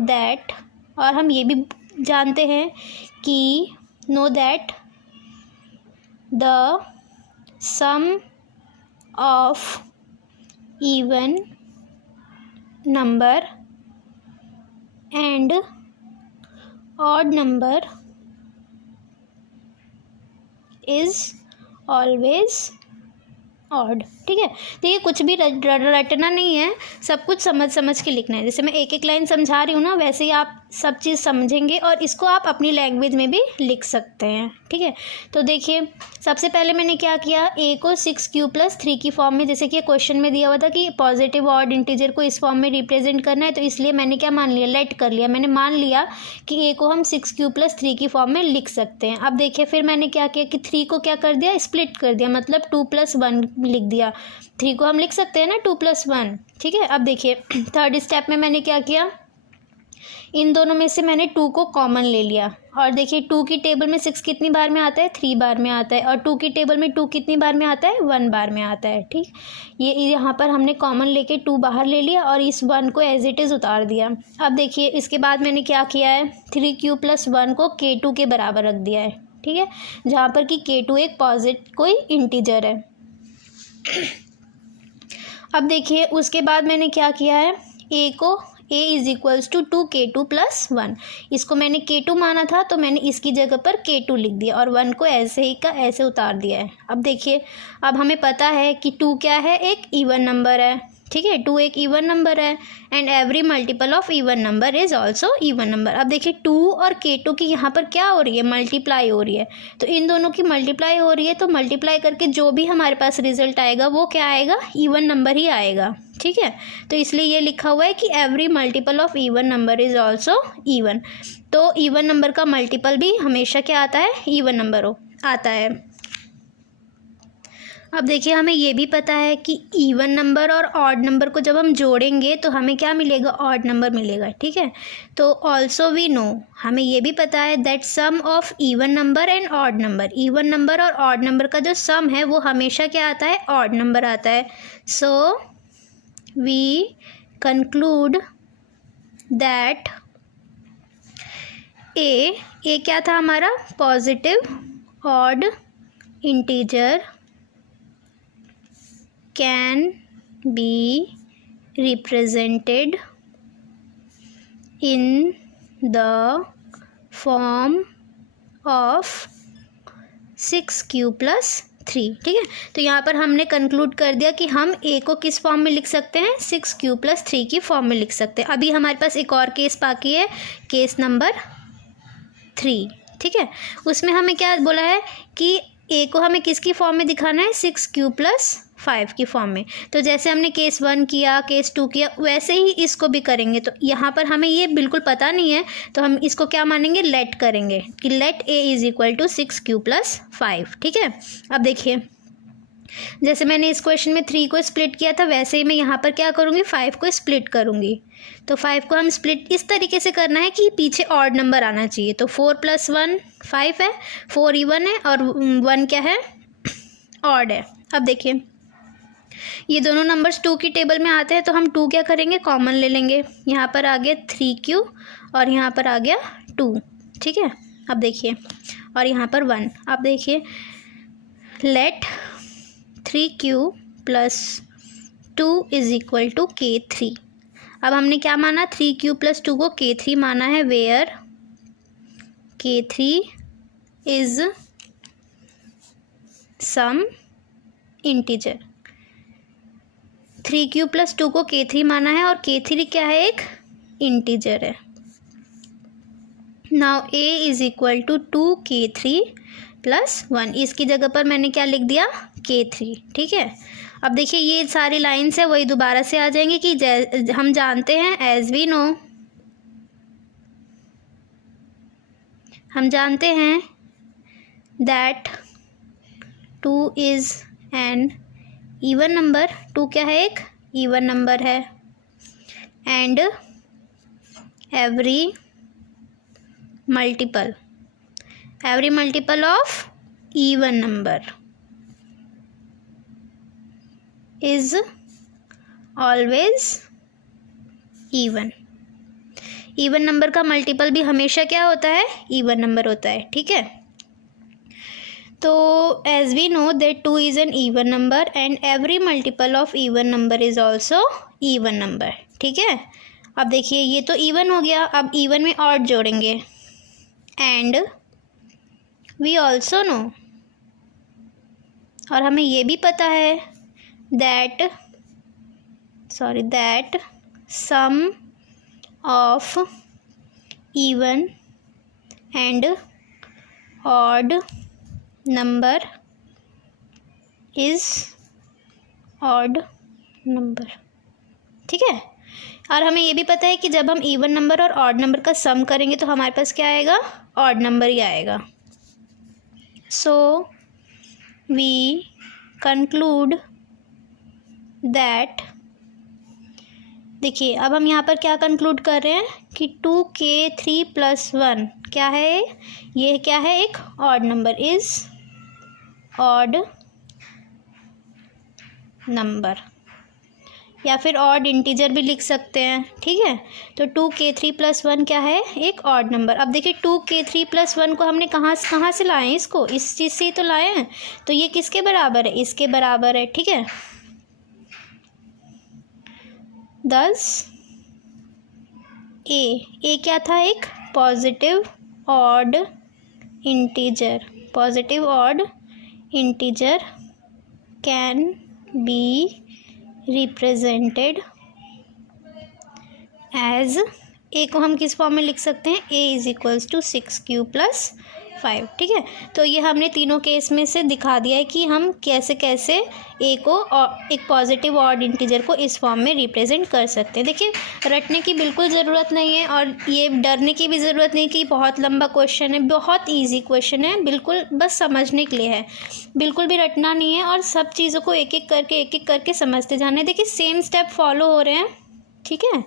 that, और हम ये भी जानते हैं कि know that the sum of even number and odd number is always odd. ठीक है, देखिए कुछ भी रटना नहीं है, सब कुछ समझ समझ के लिखना है। जैसे मैं एक एक लाइन समझा रही हूँ ना, वैसे ही आप सब चीज़ समझेंगे और इसको आप अपनी लैंग्वेज में भी लिख सकते हैं। ठीक है, तो देखिए सबसे पहले मैंने क्या किया, ए को 6q+3 की फॉर्म में, जैसे कि क्वेश्चन में दिया हुआ था कि पॉजिटिव ऑड इंटीजर को इस फॉर्म में रिप्रेजेंट करना है, तो इसलिए मैंने क्या मान लिया, लेट कर लिया। मैंने मान लिया कि ए को हम 6q+3 की फॉर्म में लिख सकते हैं। अब देखिए फिर मैंने क्या किया कि 3 को क्या कर दिया, स्प्लिट कर दिया, मतलब 2+1 लिख दिया। 3 को हम लिख सकते हैं ना 2+1। ठीक है, अब देखिए थर्ड स्टेप में मैंने क्या किया, इन दोनों में से मैंने 2 को कॉमन ले लिया। और देखिए 2 की टेबल में 6 कितनी बार में आता है, 3 बार में आता है, और 2 की टेबल में 2 कितनी बार में आता है, 1 बार में आता है। ठीक, ये यहाँ पर हमने कॉमन लेके 2 बाहर ले लिया और इस 1 को एज इट इज़ उतार दिया। अब देखिए इसके बाद मैंने क्या किया है, 3q+1 को k2 के बराबर रख दिया है। ठीक है, जहाँ पर कि k2 एक कोई इंटीजर है। अब देखिए उसके बाद मैंने क्या किया है, a is equals to 2k2+1, इसको मैंने k2 माना था तो मैंने इसकी जगह पर k2 लिख दिया और 1 को ऐसे ही का ऐसे उतार दिया है। अब देखिए अब हमें पता है कि 2 क्या है, एक इवन नंबर है। ठीक है, 2 एक इवन नंबर है and every multiple of even number is also even number. अब देखिए 2 और k2 की यहाँ पर क्या हो रही है, मल्टीप्लाई हो रही है, तो इन दोनों की मल्टीप्लाई हो रही है, तो मल्टीप्लाई करके जो भी हमारे पास रिजल्ट आएगा वो क्या आएगा, इवन नंबर ही आएगा। ठीक है, तो इसलिए ये लिखा हुआ है कि every multiple of even number is also even. तो इवन नंबर का मल्टीपल भी हमेशा क्या आता है, इवन नंबर आता है। अब देखिए हमें ये भी पता है कि इवन नंबर और ऑड नंबर को जब हम जोड़ेंगे तो हमें क्या मिलेगा, ऑड नंबर मिलेगा। ठीक है, तो ऑल्सो वी नो, हमें ये भी पता है that sum of even number and odd number, even number और ऑड नंबर का जो सम है वो हमेशा क्या आता है, ऑड नंबर आता है। सो वी कंक्लूड दैट ए क्या था हमारा, positive odd integer can be represented in the form of 6q+3। ठीक है, तो यहाँ पर हमने कंक्लूड कर दिया कि हम a को किस फॉर्म में लिख सकते हैं, 6q+3 की फॉर्म में लिख सकते हैं। अभी हमारे पास एक और केस बाकी है, केस नंबर 3। ठीक है, उसमें हमें क्या बोला है कि a को हमें किसकी फॉर्म में दिखाना है, 6q+5 की फॉर्म में। तो जैसे हमने केस 1 किया, केस 2 किया, वैसे ही इसको भी करेंगे। तो यहाँ पर हमें ये बिल्कुल पता नहीं है तो हम इसको क्या मानेंगे, लेट करेंगे कि let a is equal to 6q+5। ठीक है, अब देखिए जैसे मैंने इस क्वेश्चन में 3 को स्प्लिट किया था, वैसे ही मैं यहाँ पर क्या करूँगी, 5 को स्प्लिट करूँगी। तो 5 को हम स्प्लिट इस तरीके से करना है कि पीछे ऑड नंबर आना चाहिए। तो 4+1 5 है, 4 इवन है और 1 क्या है, ऑड है। अब देखिए ये दोनों नंबर्स 2 की टेबल में आते हैं तो हम 2 क्या करेंगे, कॉमन ले लेंगे। यहाँ पर आ गया 3q और यहाँ पर आ गया 2। ठीक है, अब देखिए और यहाँ पर 1। अब देखिए late 3q+2 is equal to k3। अब हमने क्या माना, 3q+2 को k3 माना है, where k3 is some integer. 3q+2 को k3 माना है और k3 क्या है, एक इंटीजर है। Now a is equal to 2k3+1, इसकी जगह पर मैंने क्या लिख दिया, k3। ठीक है, अब देखिए ये सारी लाइन्स है वही दोबारा से आ जाएंगी कि हम जानते हैं, एज वी नो, हम जानते हैं that 2 is an even number. 2 क्या है, एक इवन नंबर है and every multiple of even number is always even. Even number का मल्टीपल भी हमेशा क्या होता है, इवन नंबर होता है। ठीक है, तो as we know that 2 is an even number and every multiple of even number is also even number, ठीक है। अब देखिए ये तो इवन हो गया, अब इवन में ऑड जोड़ेंगे। एंड वी ऑल्सो नो, और हमें ये भी पता है that sum of even and odd number is odd number, ठीक है। और हमें ये भी पता है कि जब हम इवन नंबर और ऑड नंबर का सम करेंगे तो हमारे पास क्या आएगा, ऑड नंबर ही आएगा। सो वी कंक्लूड दैट, देखिए अब हम यहाँ पर क्या कंक्लूड कर रहे हैं कि 2k3 + 1 क्या है, ये क्या है, एक odd number, is odd number, या फिर ऑड इंटीजर भी लिख सकते हैं, ठीक है। तो 2k3 + 1 क्या है, एक ऑड नंबर। अब देखिए 2k3 + 1 को हमने कहाँ से लाए हैं, इसको इस चीज़ से ही तो लाए हैं, तो ये किसके बराबर है, इसके बराबर है, ठीक है। दस ए क्या था, एक positive odd integer can be represented as, a को हम किस फॉर्म में लिख सकते हैं, a = 6q + 5, ठीक है। तो ये हमने तीनों केस में से दिखा दिया है कि हम कैसे कैसे ए को एक पॉजिटिव ऑड इंटीजर को इस फॉर्म में रिप्रेजेंट कर सकते हैं। देखिए रटने की बिल्कुल ज़रूरत नहीं है और ये डरने की भी ज़रूरत नहीं कि बहुत लंबा क्वेश्चन है, बहुत ईजी क्वेश्चन है, बिल्कुल बस समझने के लिए है, बिल्कुल भी रटना नहीं है और सब चीज़ों को एक एक करके समझते जाना है। देखिए सेम स्टेप फॉलो हो रहे हैं, ठीक है।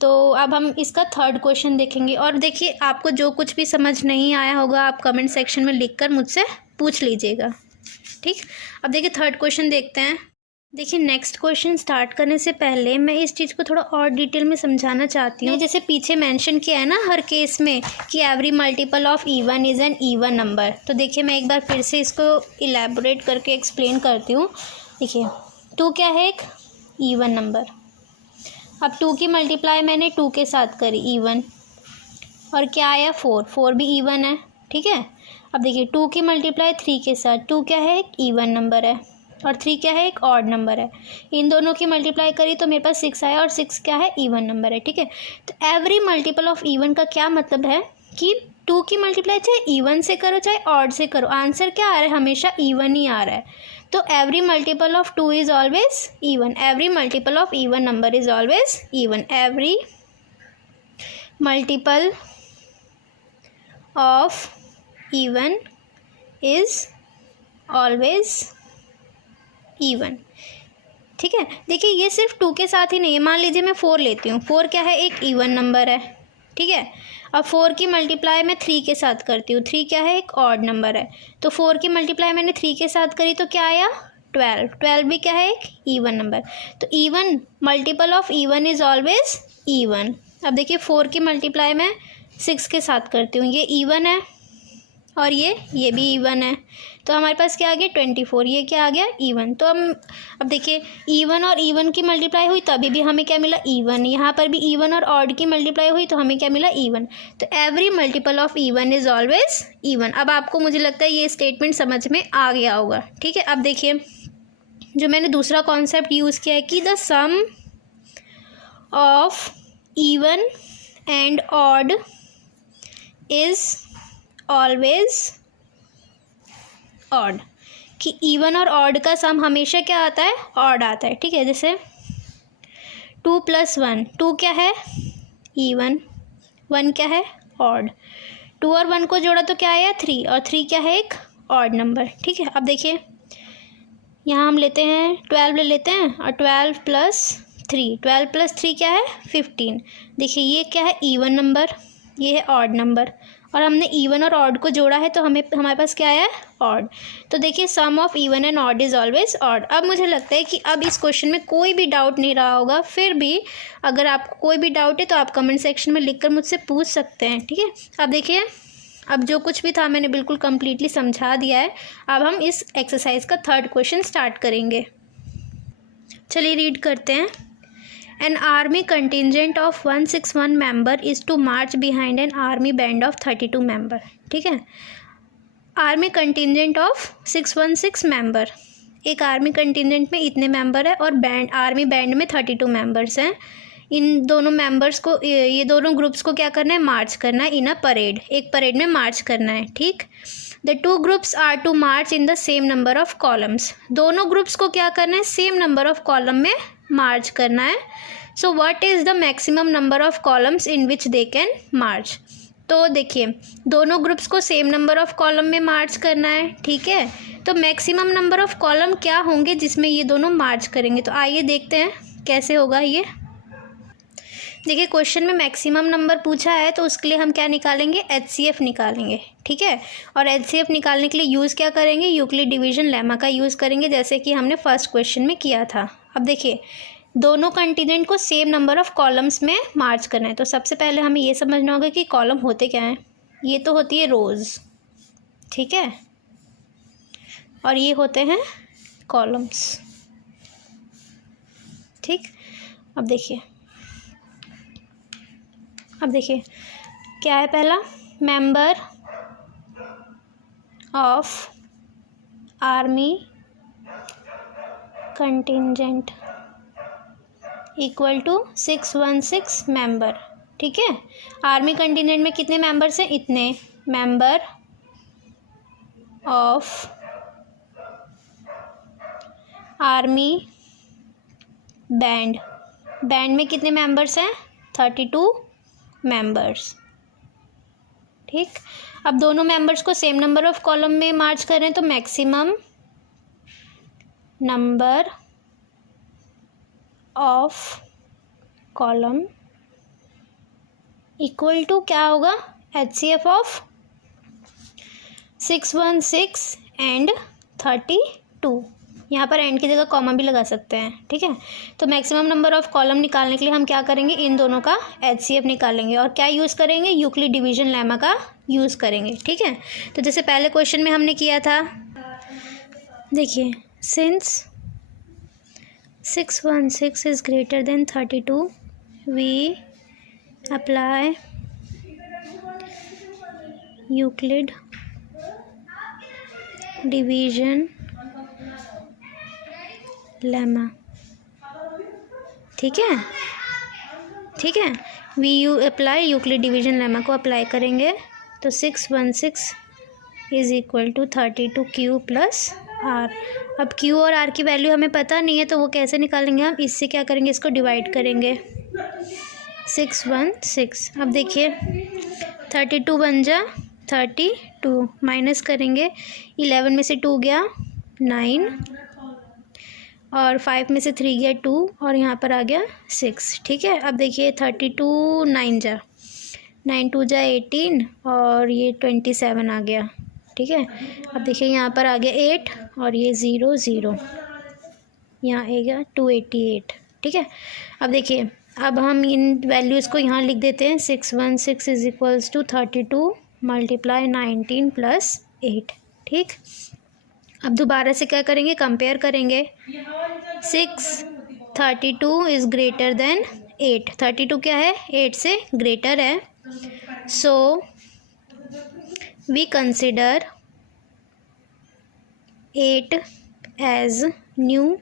तो अब हम इसका थर्ड क्वेश्चन देखेंगे और देखिए आपको जो कुछ भी समझ नहीं आया होगा आप कमेंट सेक्शन में लिखकर मुझसे पूछ लीजिएगा, ठीक। अब देखिए थर्ड क्वेश्चन देखते हैं। देखिए नेक्स्ट क्वेश्चन स्टार्ट करने से पहले मैं इस चीज़ को थोड़ा और डिटेल में समझाना चाहती हूँ। जैसे पीछे मेंशन किया है ना हर केस में कि every multiple of even is an even number, तो देखिए मैं एक बार फिर से इसको इलेबोरेट करके एक्सप्लेन करती हूँ। देखिए 2 क्या है, एक इवन नंबर। अब 2 की मल्टीप्लाई मैंने 2 के साथ करी, इवन, और क्या आया 4 भी इवन है, ठीक है। अब देखिए 2 की मल्टीप्लाई 3 के साथ, 2 क्या है, एक इवन नंबर है और 3 क्या है, एक ऑड नंबर है। इन दोनों की मल्टीप्लाई करी तो मेरे पास 6 आया और 6 क्या है, इवन नंबर है, ठीक है। तो एवरी मल्टीपल ऑफ इवन का क्या मतलब है कि 2 की मल्टीप्लाई चाहे इवन से करो चाहे ऑड से करो, आंसर क्या आ रहा है, हमेशा इवन ही आ रहा है। तो every multiple of 2 is always even, every multiple of even number is always even, every multiple of even is always even, ठीक है। देखिए ये सिर्फ 2 के साथ ही नहीं है, मान लीजिए मैं 4 लेती हूँ, 4 क्या है, एक इवन नंबर है, ठीक है। अब 4 की मल्टीप्लाई मैं 3 के साथ करती हूँ, 3 क्या है, एक ऑड नंबर है, तो 4 की मल्टीप्लाई मैंने 3 के साथ करी तो क्या आया, 12 भी क्या है, एक इवन नंबर। तो even multiple of even is always even. अब देखिए 4 की मल्टीप्लाई मैं 6 के साथ करती हूँ, ये इवन है और ये भी इवन है, तो हमारे पास क्या आ गया 24, ये क्या आ गया, इवन। तो हम अब देखिए इवन और इवन की मल्टीप्लाई हुई तभी भी हमें क्या मिला, इवन। यहाँ पर भी इवन और ऑड की मल्टीप्लाई हुई तो हमें क्या मिला, इवन। तो every multiple of even is always even. अब आपको मुझे लगता है ये स्टेटमेंट समझ में आ गया होगा, ठीक है। अब देखिए जो मैंने दूसरा कॉन्सेप्ट यूज़ किया है कि the sum of even and odd is always odd, कि इवन और ऑड का सम हमेशा क्या आता है, ऑड आता है, ठीक है। जैसे 2 + 1, 2 क्या है, इवन, 1 क्या है, ऑड, 2 और 1 को जोड़ा तो क्या आया 3, और 3 क्या है, एक ऑड नंबर, ठीक है। अब देखिए यहाँ हम लेते हैं 12 ले लेते हैं और 12 + 3, 12 + 3 क्या है, 15। देखिए ये क्या है, इवन नंबर, ये है ऑड नंबर, और हमने इवन और ऑड को जोड़ा है तो हमारे पास क्या आया, ऑड। तो देखिए sum of even and odd is always odd. अब मुझे लगता है कि अब इस क्वेश्चन में कोई भी डाउट नहीं रहा होगा, फिर भी अगर आपको कोई भी डाउट है तो आप कमेंट सेक्शन में लिखकर मुझसे पूछ सकते हैं, ठीक है। अब देखिए अब जो कुछ भी था मैंने बिल्कुल कंप्लीटली समझा दिया है। अब हम इस एक्सरसाइज का थर्ड क्वेश्चन स्टार्ट करेंगे। चलिए रीड करते हैं। An army contingent of 161 member is to march behind an army band of 32 member. ठीक है, आर्मी कंटिजेंट ऑफ 616 मेंबर, एक आर्मी कंटिजेंट में इतने मेंबर है और आर्मी बैंड में 32 मेंबर्स हैं। इन दोनों मेंबर्स को, ये दोनों ग्रुप्स को क्या करना है, मार्च करना है इन अ परेड, एक परेड में मार्च करना है। ठीक, the two groups are to march in the same number of columns, दोनों ग्रुप्स को क्या करना है, सेम नंबर ऑफ कॉलम में मार्च करना है। So what is the maximum number of columns in which they can march. तो देखिए दोनों ग्रुप्स को सेम नंबर ऑफ कॉलम में मार्च करना है। ठीक है, तो मैक्सिमम नंबर ऑफ कॉलम क्या होंगे जिसमें ये दोनों मार्च करेंगे, तो आइए देखते हैं कैसे होगा ये। देखिए क्वेश्चन में मैक्सिमम नंबर पूछा है तो उसके लिए हम क्या निकालेंगे, HCF निकालेंगे। ठीक है, और HCF निकालने के लिए यूज़ क्या करेंगे, यूक्लिड डिवीजन लेमा का यूज़ करेंगे, जैसे कि हमने फर्स्ट क्वेश्चन में किया था। अब देखिए दोनों कंटिजेंट को सेम नंबर ऑफ कॉलम्स में मार्च करना है, तो सबसे पहले हमें ये समझना होगा कि कॉलम होते क्या हैं। ये तो होती है रोज़, ठीक है, और ये होते हैं कॉलम्स। ठीक, अब देखिए क्या है, पहला member of army contingent equal to 616 member. ठीक है, आर्मी कंटिजेंट में कितने मेंबर्स हैं, इतने। Member of army band, band में कितने मेंबर्स हैं, 32 मेंबर्स। ठीक, अब दोनों मेंबर्स को सेम नंबर ऑफ कॉलम में मार्च कर रहे हैं, तो maximum number of column equal to क्या होगा, HCF ऑफ 616 एंड 32। यहाँ पर एंड की जगह कॉमा भी लगा सकते हैं। ठीक है, तो मैक्सिमम नंबर ऑफ कॉलम निकालने के लिए हम क्या करेंगे, इन दोनों का HCF निकालेंगे और क्या यूज़ करेंगे, यूक्लिड डिवीजन लेमा का यूज़ करेंगे। ठीक है, तो जैसे पहले क्वेश्चन में हमने किया था, देखिए since 616 is greater than 32 we apply Euclid division lemma। ठीक है, we apply Euclid division lemma को अप्लाई करेंगे, तो 616 is equal to 32Q plus R। अब Q और R की वैल्यू हमें पता नहीं है, तो वो कैसे निकालेंगे हम, इससे क्या करेंगे, इसको डिवाइड करेंगे 616। अब देखिए 32 बन जा 32, माइनस करेंगे 11 में से 2 गया 9 और 5 में से 3 गया 2 और यहाँ पर आ गया 6। ठीक है, अब देखिए 32 9 जा 9 2 जा 18 और ये 27 आ गया। ठीक है, अब देखिए यहाँ पर आ गया 8 और ये 0 0, यहाँ आ गया 288। ठीक है, अब देखिए अब हम इन वैल्यूज़ को यहाँ लिख देते हैं, 616 is equals to 32 multiply 19 plus 8। ठीक, अब दोबारा से क्या करेंगे, कंपेयर करेंगे। 32 इज़ ग्रेटर देन 8, 32 क्या है, 8 से ग्रेटर है। So we consider 8 as new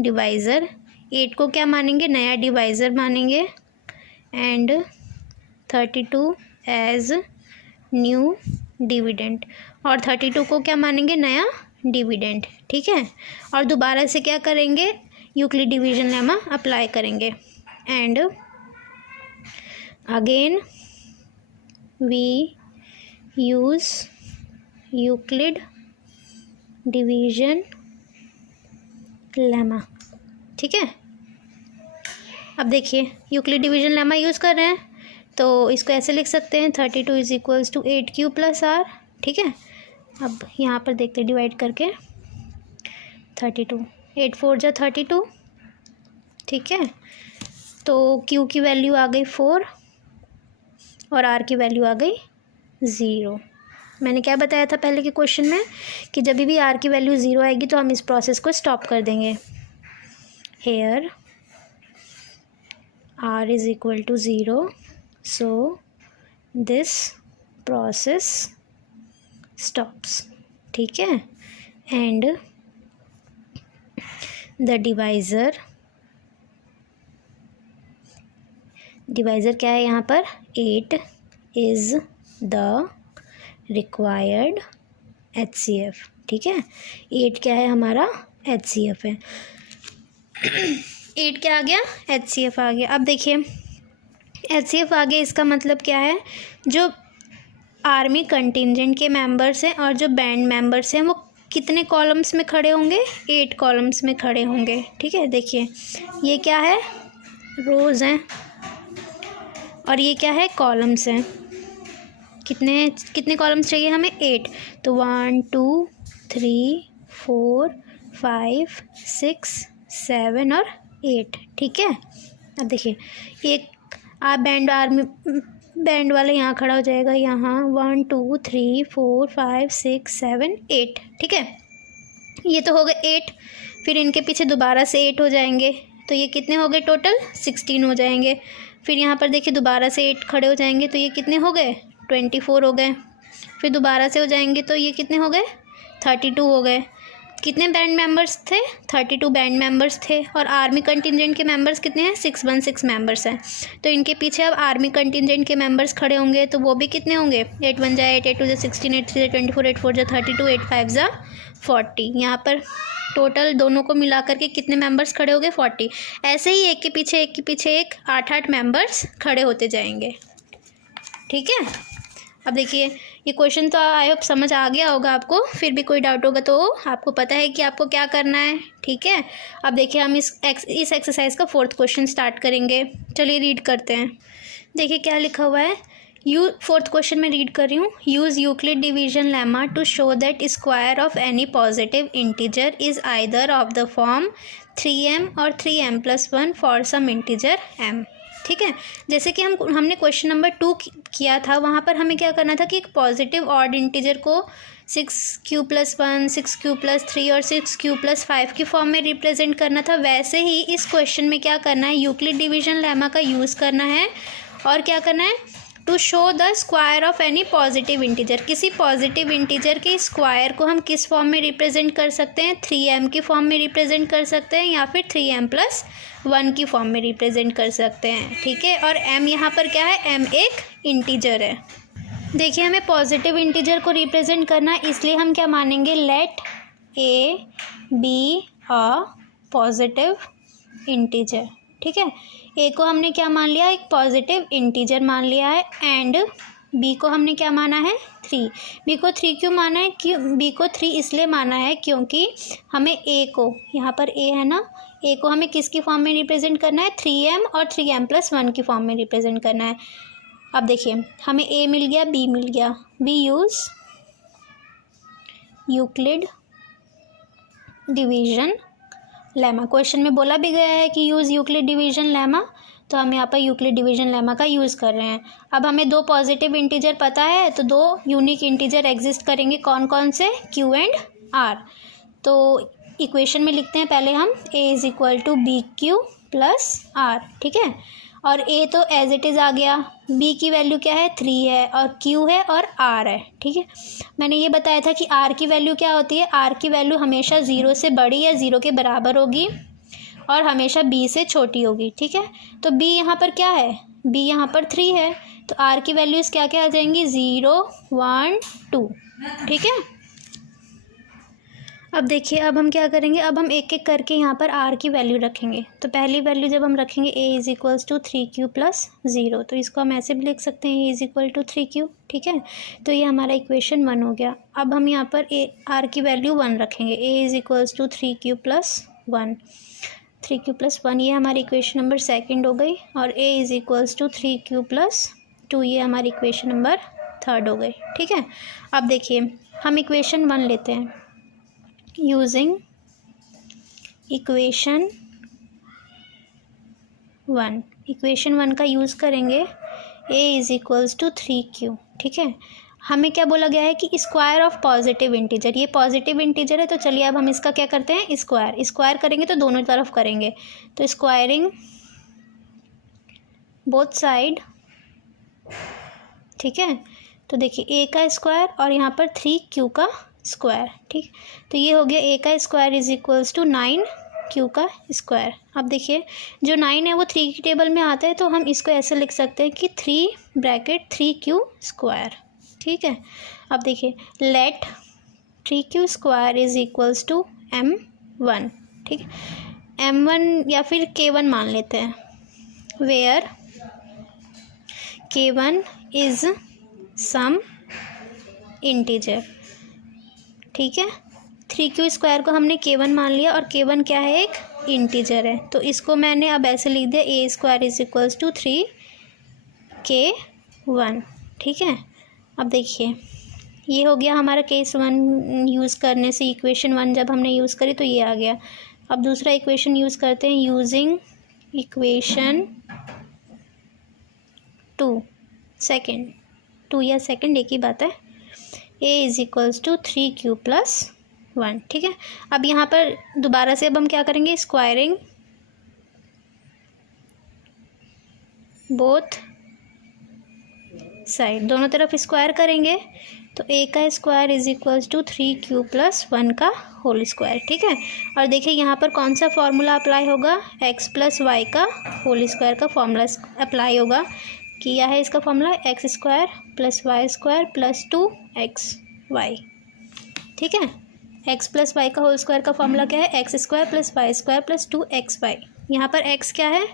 divisor, 8 को क्या मानेंगे, नया डिवाइज़र मानेंगे, एंड 32 एज न्यू डिविडेंड, और 32 को क्या मानेंगे, नया डिविडेंड। ठीक है, और दोबारा से क्या करेंगे, यूक्लिड डिवीजन लेमा अप्लाई करेंगे, and again we use Euclid division lemma. ठीक है, अब देखिए यूक्लिड डिवीजन लेमा यूज़ कर रहे हैं, तो इसको ऐसे लिख सकते हैं, 32 is equals to 8Q plus R। ठीक है, अब यहाँ पर देखते हैं डिवाइड करके 32, 8 4 जा 32। ठीक है, तो Q की वैल्यू आ गई 4 और R की वैल्यू आ गई ज़ीरो। मैंने क्या बताया था पहले के क्वेश्चन में कि जब भी आर की वैल्यू ज़ीरो आएगी तो हम इस प्रोसेस को स्टॉप कर देंगे। Here r is equal to zero, so this process stops. ठीक है, एंड द डिवाइज़र क्या है यहाँ पर, 8 इज़ द रिक्वायर्ड HCF। ठीक है, 8 क्या है हमारा, HCF है। 8 क्या आ गया, HCF आ गया। अब देखिए HCF आ गया, इसका मतलब क्या है, जो आर्मी कंटिजेंट के मेंबर्स हैं और जो बैंड मेंबर्स हैं वो कितने कॉलम्स में खड़े होंगे, 8 कॉलम्स में खड़े होंगे। ठीक है, देखिए ये क्या है, रोज़ हैं और ये क्या है, कॉलम्स हैं। कितने कॉलम्स चाहिए हमें, 8। तो 1 2 3 4 5 6 7 और 8। ठीक है, अब देखिए एक बैंड वाला यहाँ खड़ा हो जाएगा, यहाँ 1 2 3 4 5 6 7 8। ठीक है, ये तो हो गए 8। फिर इनके पीछे दोबारा से 8 हो जाएंगे, तो ये कितने हो गए, टोटल 16 हो जाएंगे। फिर यहाँ पर देखिए दोबारा से 8 खड़े हो जाएंगे, तो ये कितने हो गए, 24 हो गए। फिर दोबारा से हो जाएंगे तो ये कितने हो गए, 32 हो गए। कितने बैंड मेंबर्स थे, 32 बैंड मेंबर्स थे। और आर्मी कंटिजेंट के मेंबर्स कितने हैं, 616 मेंबर्स हैं। तो इनके पीछे अब आर्मी कंटिजेंट के मेंबर्स खड़े होंगे, तो वो भी कितने होंगे, 8 1 जा 8, 8 2 जा 16, 8 3 जा 24, 8 4 जा 32, 8 5 जा 40। यहाँ पर टोटल दोनों को मिला करके कितने मेंबर्स खड़े हो गए, 40। ऐसे ही एक के पीछे एक 8 मेंबर्स खड़े होते जाएंगे। ठीक है, अब देखिए ये क्वेश्चन तो आई होप समझ आ गया होगा आपको। फिर भी कोई डाउट होगा तो आपको पता है कि आपको क्या करना है। ठीक है, अब देखिए हम इस एक्सरसाइज का 4th क्वेश्चन स्टार्ट करेंगे। चलिए रीड करते हैं। देखिए क्या लिखा हुआ है, 4th क्वेश्चन में रीड कर रही हूँ। Use Euclid division lemma to show that square of any positive integer is either of the form 3m और 3m+1 for some integer m। ठीक है, जैसे कि हमने क्वेश्चन नंबर 2 किया था, वहाँ पर हमें क्या करना था कि एक पॉजिटिव ऑड इंटीजर को 6q+1, 6q+3 और 6q+5 की फॉर्म में रिप्रेजेंट करना था। वैसे ही इस क्वेश्चन में क्या करना है, यूक्लिड डिवीजन लेमा का यूज़ करना है और क्या करना है, to show the square of any positive integer. किसी पॉजिटिव इंटीजर के स्क्वायर को हम किस फॉर्म में रिप्रेजेंट कर सकते हैं, 3m की फॉर्म में रिप्रेजेंट कर सकते हैं या फिर 3m+1 की फॉर्म में रिप्रेजेंट कर सकते हैं। ठीक है, और m यहाँ पर क्या है, m एक इंटीजर है। देखिए हमें पॉजिटिव इंटीजर को रिप्रेजेंट करना है, इसलिए हम क्या मानेंगे, let a be a positive integer. ठीक है, ए को हमने क्या मान लिया, एक पॉजिटिव इंटीजर मान लिया है, एंड बी को हमने क्या माना है, 3। बी को 3 क्यों माना है, क्यों बी को 3 इसलिए माना है क्योंकि हमें ए को, यहाँ पर ए है ना, ए को हमें किसकी फॉर्म में रिप्रेजेंट करना है, 3m और 3m+1 की फॉर्म में रिप्रेजेंट करना है। अब देखिए हमें ए मिल गया, बी मिल गया, we use Euclid division lemma. Question में बोला भी गया है कि यूज़ यूक्लिड डिवीजन लेमा, तो हम यहाँ पर यूक्लिड डिवीजन लेमा का यूज़ कर रहे हैं। अब हमें 2 पॉजिटिव इंटीजर पता है, तो 2 यूनिक इंटीजर एग्जिस्ट करेंगे, कौन कौन से, q एंड r। तो इक्वेशन में लिखते हैं पहले हम, a is equal to bq+r। ठीक है, और a तो एज इट इज़ आ गया, b की वैल्यू क्या है, 3 है, और q है और r है। ठीक है, मैंने ये बताया था कि r की वैल्यू क्या होती है, r की वैल्यू हमेशा 0 से बड़ी या 0 के बराबर होगी और हमेशा b से छोटी होगी। ठीक है, तो b यहाँ पर क्या है, b यहाँ पर 3 है, तो r की वैल्यूज़ क्या क्या आ जाएंगी, 0 1 2। ठीक है, अब देखिए अब हम क्या करेंगे, अब हम एक एक करके यहाँ पर r की वैल्यू रखेंगे। तो पहली वैल्यू जब हम रखेंगे a is equals to 3q+0, तो इसको हम ऐसे भी लिख सकते हैं a is equal to 3q। ठीक है, तो ये हमारा इक्वेशन 1 हो गया। अब हम यहाँ पर r की वैल्यू 1 रखेंगे, a is equals to 3q+1, 3q+1 ये हमारी इक्वेशन नंबर 2 हो गई, और a is equals to 3q+2 ये हमारी इक्वेशन नंबर 3 हो गई। ठीक है, अब देखिए हम इक्वेशन 1 लेते हैं, यूजिंग इक्वेशन 1 का यूज़ करेंगे, a is equals to 3q। ठीक है, हमें क्या बोला गया है कि स्क्वायर ऑफ पॉजिटिव इंटीजर, ये पॉजिटिव इंटीजर है, तो चलिए अब हम इसका क्या करते हैं, स्क्वायर। स्क्वायर करेंगे तो दोनों तरफ करेंगे, तो स्क्वायरिंग बोथ साइड, ठीक है। तो देखिए ए का स्क्वायर और यहाँ पर 3q का स्क्वायर, ठीक। तो ये हो गया ए का square is equals to 9q का स्क्वायर। अब देखिए जो 9 है वो 3 की टेबल में आता है, तो हम इसको ऐसे लिख सकते हैं कि 3 स्क्वायर, ठीक है। अब देखिए let 3q square is equals to m1, ठीक है। m1 या फिर k1 मान लेते हैं, where k1 is some integer, ठीक है। 3q स्क्वायर को हमने k1 मान लिया और k1 क्या है, एक इंटीजर है, तो इसको मैंने अब ऐसे लिख दिया a square is equals to 3k1, ठीक है। अब देखिए ये हो गया हमारा केस 1 यूज़ करने से, इक्वेशन 1 जब हमने यूज़ करी तो ये आ गया। अब दूसरा इक्वेशन यूज़ करते हैं, यूजिंग इक्वेशन 2 सेकेंड, 2 या सेकेंड एक ही बात है, a is equals to 3q plus 1, ठीक है। अब यहाँ पर दोबारा से अब हम क्या करेंगे, स्क्वायरिंग बोथ साइड, दोनों तरफ स्क्वायर करेंगे, तो a का square is equals to 3q plus 1 का होल स्क्वायर, ठीक है। और देखिए यहाँ पर कौन सा फॉर्मूला अप्लाई होगा, x प्लस वाई का होल स्क्वायर का फॉर्मूला अप्लाई होगा। किया है इसका formula x square plus Y square plus 2xy, ठीक है। x प्लस वाई का होल स्क्वायर का फॉर्मूला क्या है, x square plus Y square plus 2xy। यहाँ पर x क्या है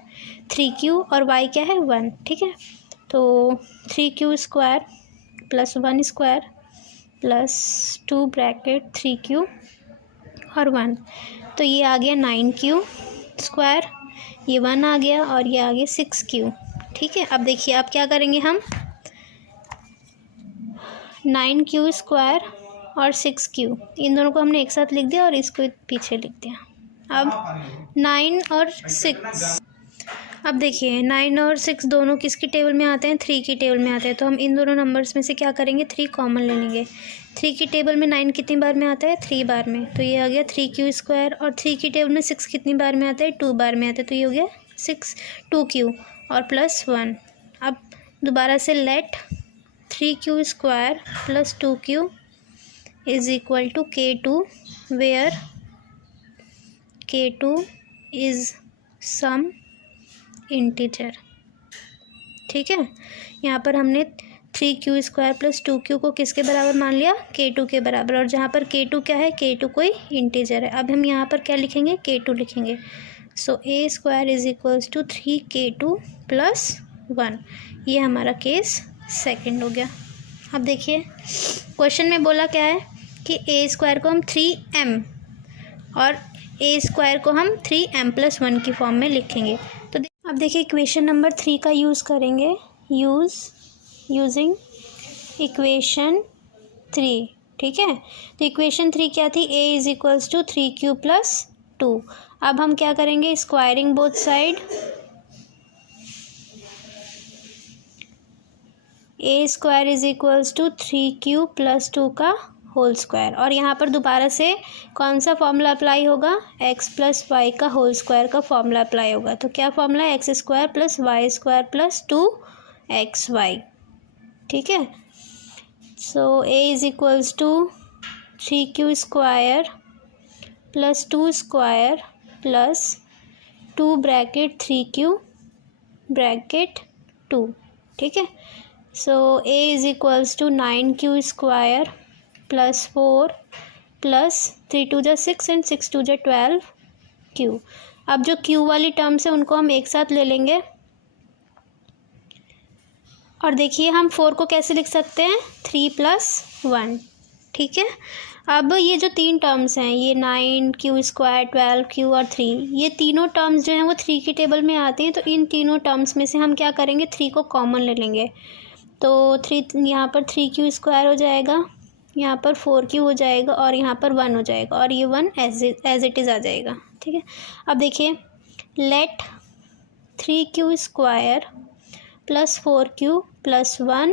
3q और y क्या है 1, ठीक है। तो 3q square plus 1 square plus 2 bracket 3q और 1, तो ये आ गया 9q स्क्वायर, ये 1 आ गया और ये आ गया 6q, ठीक है। अब देखिए अब क्या करेंगे हम, 9q स्क्वायर और 6q इन दोनों को हमने एक साथ लिख दिया और इसको पीछे लिख दिया। अब 9 और 6, अब देखिए 9 और 6 दोनों किसकी टेबल में आते हैं, 3 की टेबल में आते हैं, तो हम इन दोनों नंबर्स में से क्या करेंगे, 3 कॉमन ले लेंगे। 3 की टेबल में 9 कितनी बार में आता है, 3 बार में, तो ये आ गया 3q स्क्वायर, और 3 की टेबल में 6 कितनी बार में आता है, 2 बार में आता है, तो ये हो गया 2q और प्लस 1। अब दोबारा से let 3q square plus 2q is equal to k2, where k2 is some integer, ठीक है। यहाँ पर हमने 3q स्क्वायर प्लस 2q को किसके बराबर मान लिया, k2 के बराबर, और जहाँ पर k2 क्या है, k2 कोई इंटीजर है। अब हम यहाँ पर क्या लिखेंगे, k2 लिखेंगे। So a square is equals to 3k2 plus 1, ये हमारा केस सेकंड हो गया। अब देखिए क्वेश्चन में बोला क्या है कि a स्क्वायर को हम 3m और a स्क्वायर को हम 3m प्लस 1 की फॉर्म में लिखेंगे। तो अब देखिए इक्वेशन नंबर 3 का यूज़ करेंगे, यूजिंग इक्वेशन 3, ठीक है। तो इक्वेशन 3 क्या थी, a is equals to 3q plus 2। अब हम क्या करेंगे, squaring both side, a square is equals to 3q plus 2 का होल स्क्वायर, और यहाँ पर दोबारा से कौन सा फॉर्मूला अप्लाई होगा, x प्लस वाई का होल स्क्वायर का फॉर्मूला अप्लाई होगा। तो क्या फॉर्मूला है, X square plus Y square plus 2xy, ठीक है। So a is equals to 3q square plus 2 square plus 2 bracket 3q bracket 2, ठीक है। So a is equals to 9q square plus 4 plus 3 2 जा 6 एंड 6 2 जा 12q। अब जो q वाली terms है उनको हम एक साथ ले लेंगे, और देखिए हम 4 को कैसे लिख सकते हैं, 3 प्लस 1, ठीक है। अब ये जो 3 टर्म्स हैं, ये 9q स्क्वायर 12q और 3, ये तीनों टर्म्स जो हैं वो 3 की टेबल में आती हैं, तो इन तीनों टर्म्स में से हम क्या करेंगे, 3 को कॉमन ले लेंगे। तो 3 यहाँ पर 3q स्क्वायर हो जाएगा, यहाँ पर 4q हो जाएगा और यहाँ पर 1 हो जाएगा, और ये 1 एज इट इज़ आ जाएगा, ठीक है। अब देखिए let 3q square plus 4q plus 1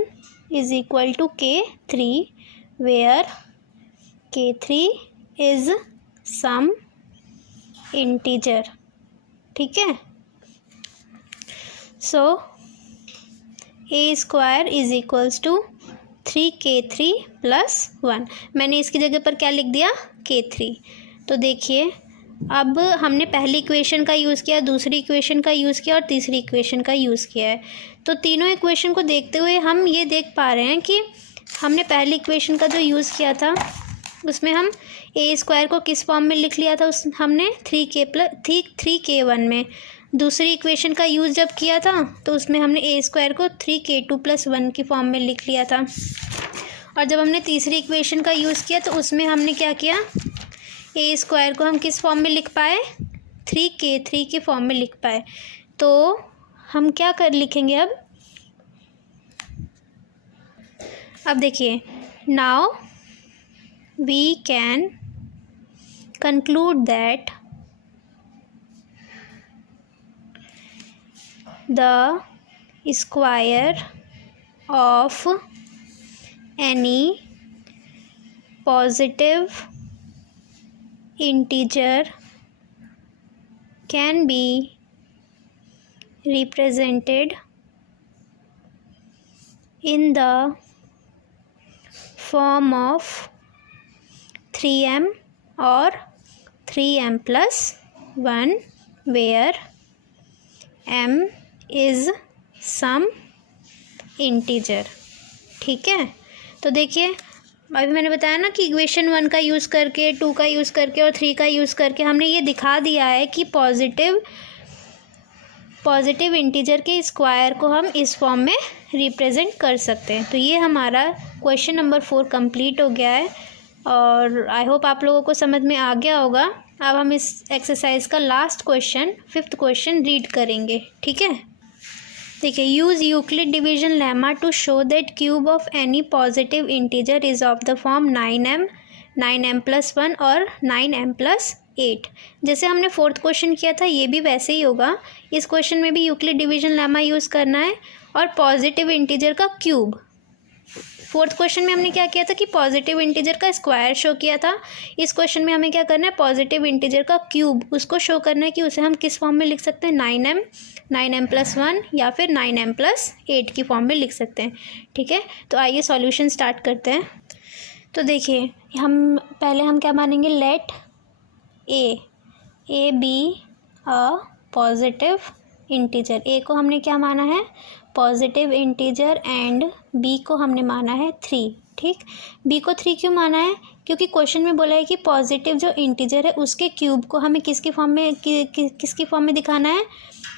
is equal to K3 where K3 is some integer. ठीक है, so a square is equals to 3K3 plus 1। मैंने इसकी जगह पर क्या लिख दिया, K3। तो देखिए अब हमने पहली इक्वेशन का यूज़ किया, दूसरी इक्वेशन का यूज़ किया और तीसरी इक्वेशन का यूज़ किया है। तो तीनों इक्वेशन को देखते हुए हम ये देख पा रहे हैं कि हमने पहली इक्वेशन का जो यूज़ किया था उसमें हम ए स्क्वायर को किस फॉर्म में लिख लिया था, उस हमने 3K1 में। दूसरी इक्वेशन का यूज़ जब किया था तो उसमें हमने ए स्क्वायर को 3K2 प्लस 1 की फॉर्म में लिख लिया था। और जब हमने तीसरी इक्वेशन का यूज़ किया तो उसमें हमने क्या किया, ए स्क्वायर को हम किस फॉर्म में लिख पाए, 3K3 के फॉर्म में लिख पाए। तो हम क्या लिखेंगे अब देखिए, now we can conclude that the square of any positive integer can be represented in the form of 3m or 3m plus 1 where m is some integer। ठीक है, तो देखिए अभी मैंने बताया ना कि इक्वेशन 1 का यूज़ करके, 2 का यूज़ करके और 3 का यूज़ करके हमने ये दिखा दिया है कि पॉजिटिव इंटीजर के स्क्वायर को हम इस फॉर्म में रिप्रेजेंट कर सकते हैं। तो ये हमारा क्वेश्चन नंबर 4 कंप्लीट हो गया है और आई होप आप लोगों को समझ में आ गया होगा। अब हम इस एक्सरसाइज का last question, 5th question read करेंगे। ठीक है, देखिए, use Euclid division lemma to show that cube of any positive integer is of the form 9m plus 1 और 9m प्लस 8। जैसे हमने 4th क्वेश्चन किया था ये भी वैसे ही होगा। इस क्वेश्चन में भी यूक्लिड डिवीजन लेमा यूज़ करना है और पॉजिटिव इंटीजर का क्यूब। 4th क्वेश्चन में हमने क्या किया था कि पॉजिटिव इंटीजर का स्क्वायर शो किया था। इस क्वेश्चन में हमें क्या करना है, पॉजिटिव इंटीजर का क्यूब, उसको शो करना है कि उसे हम किस फॉर्म में लिख सकते हैं, 9m प्लस 1 या फिर 9m प्लस 8 की फॉर्म में लिख सकते हैं। ठीक है, तो आइए सॉल्यूशन स्टार्ट करते हैं। तो देखिए, हम क्या मानेंगे, let a be a positive integer. A को हमने क्या माना है, पॉजिटिव इंटीजर, एंड बी को हमने माना है 3। ठीक, बी को 3 क्यों माना है, क्योंकि क्वेश्चन में बोला है कि पॉजिटिव जो इंटीजर है उसके क्यूब को हमें किसकी फॉर्म में किसकी फॉर्म में दिखाना है,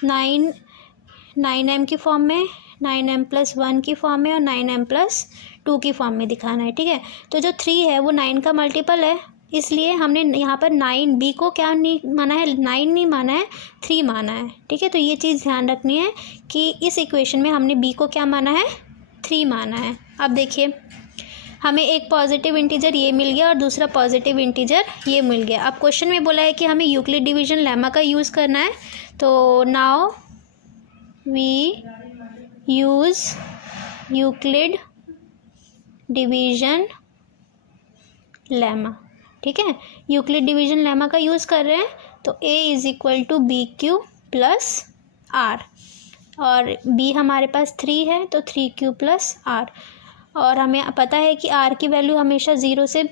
9m की फॉर्म में, 9m प्लस 1 की फॉर्म में और 9m प्लस 2 की फॉर्म में दिखाना है। ठीक है, तो जो 3 है वो 9 का मल्टीपल है, इसलिए हमने यहाँ पर 9 बी को क्या नहीं माना है, 9 नहीं माना है, 3 माना है। ठीक है, तो ये चीज़ ध्यान रखनी है कि इस इक्वेशन में हमने बी को क्या माना है, 3 माना है। अब देखिए, हमें एक पॉजिटिव इंटीजर ये मिल गया और दूसरा पॉजिटिव इंटीजर ये मिल गया। अब क्वेश्चन में बोला है कि हमें यूक्लिड डिवीजन लेमा का यूज़ करना है। तो now we use Euclid division lemma. ठीक है, यूक्लिड डिवीजन लेमा का यूज़ कर रहे हैं। तो a is equal to B Q plus R, और b हमारे पास 3 है तो 3q प्लस आर। और हमें पता है कि r की वैल्यू हमेशा 0 से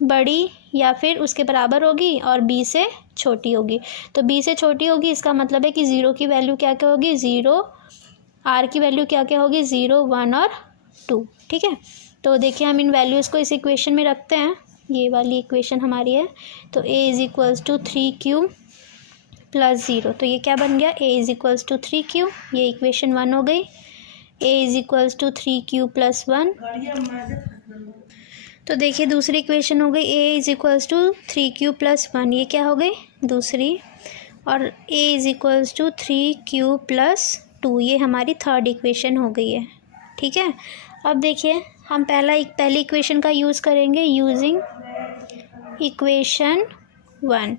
बड़ी या फिर उसके बराबर होगी और b से छोटी होगी। तो b से छोटी होगी, इसका मतलब है कि 0 की वैल्यू क्या क्या होगी, 0, r की वैल्यू क्या क्या होगी, 0, 1 और 2। ठीक है, तो देखिए हम इन वैल्यूज़ को इस इक्वेशन में रखते हैं। ये वाली इक्वेशन हमारी है। तो a is equals to 3q plus 0, तो ये क्या बन गया, a is equals to 3q, ये इक्वेशन 1 हो गई। a is equals to 3q plus 1। तो देखिए दूसरी इक्वेशन हो गई a is equals to 3q plus 1, ये क्या हो गई दूसरी। और a is equals to 3q plus 2, ये हमारी थर्ड इक्वेशन हो गई है। ठीक है, अब देखिए हम पहली इक्वेशन का यूज़ करेंगे using equation 1,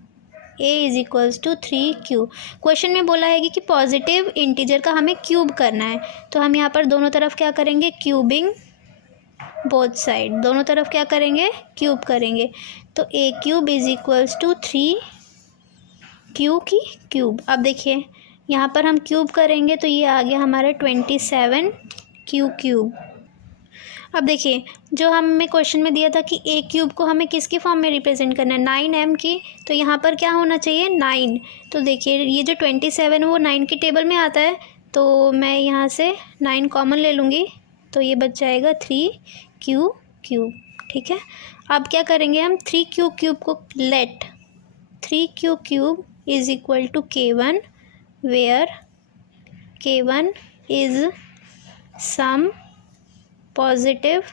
a is equals to 3q। Question में बोला है कि पॉजिटिव इंटीजर का हमें क्यूब करना है, तो हम यहाँ पर दोनों तरफ क्या करेंगे, क्यूबिंग बोथ साइड, दोनों तरफ क्या करेंगे, क्यूब करेंगे। तो a cube is equals to 3 की क्यूब। अब देखिए यहाँ पर हम क्यूब करेंगे तो ये आ गया हमारा 27 क्यूब। अब देखिए जो हमें क्वेश्चन में दिया था कि ए क्यूब को हमें किसकी फॉर्म में रिप्रेजेंट करना है, 9m की, तो यहाँ पर क्या होना चाहिए, 9। तो देखिए ये जो 27 वो 9 की टेबल में आता है, तो मैं यहाँ से 9 कॉमन ले लूँगी, तो ये बच जाएगा 3 क्यूब। ठीक है, अब क्या करेंगे हम, 3 क्यूब को let 3 cube is equal to K1 where K1 is some positive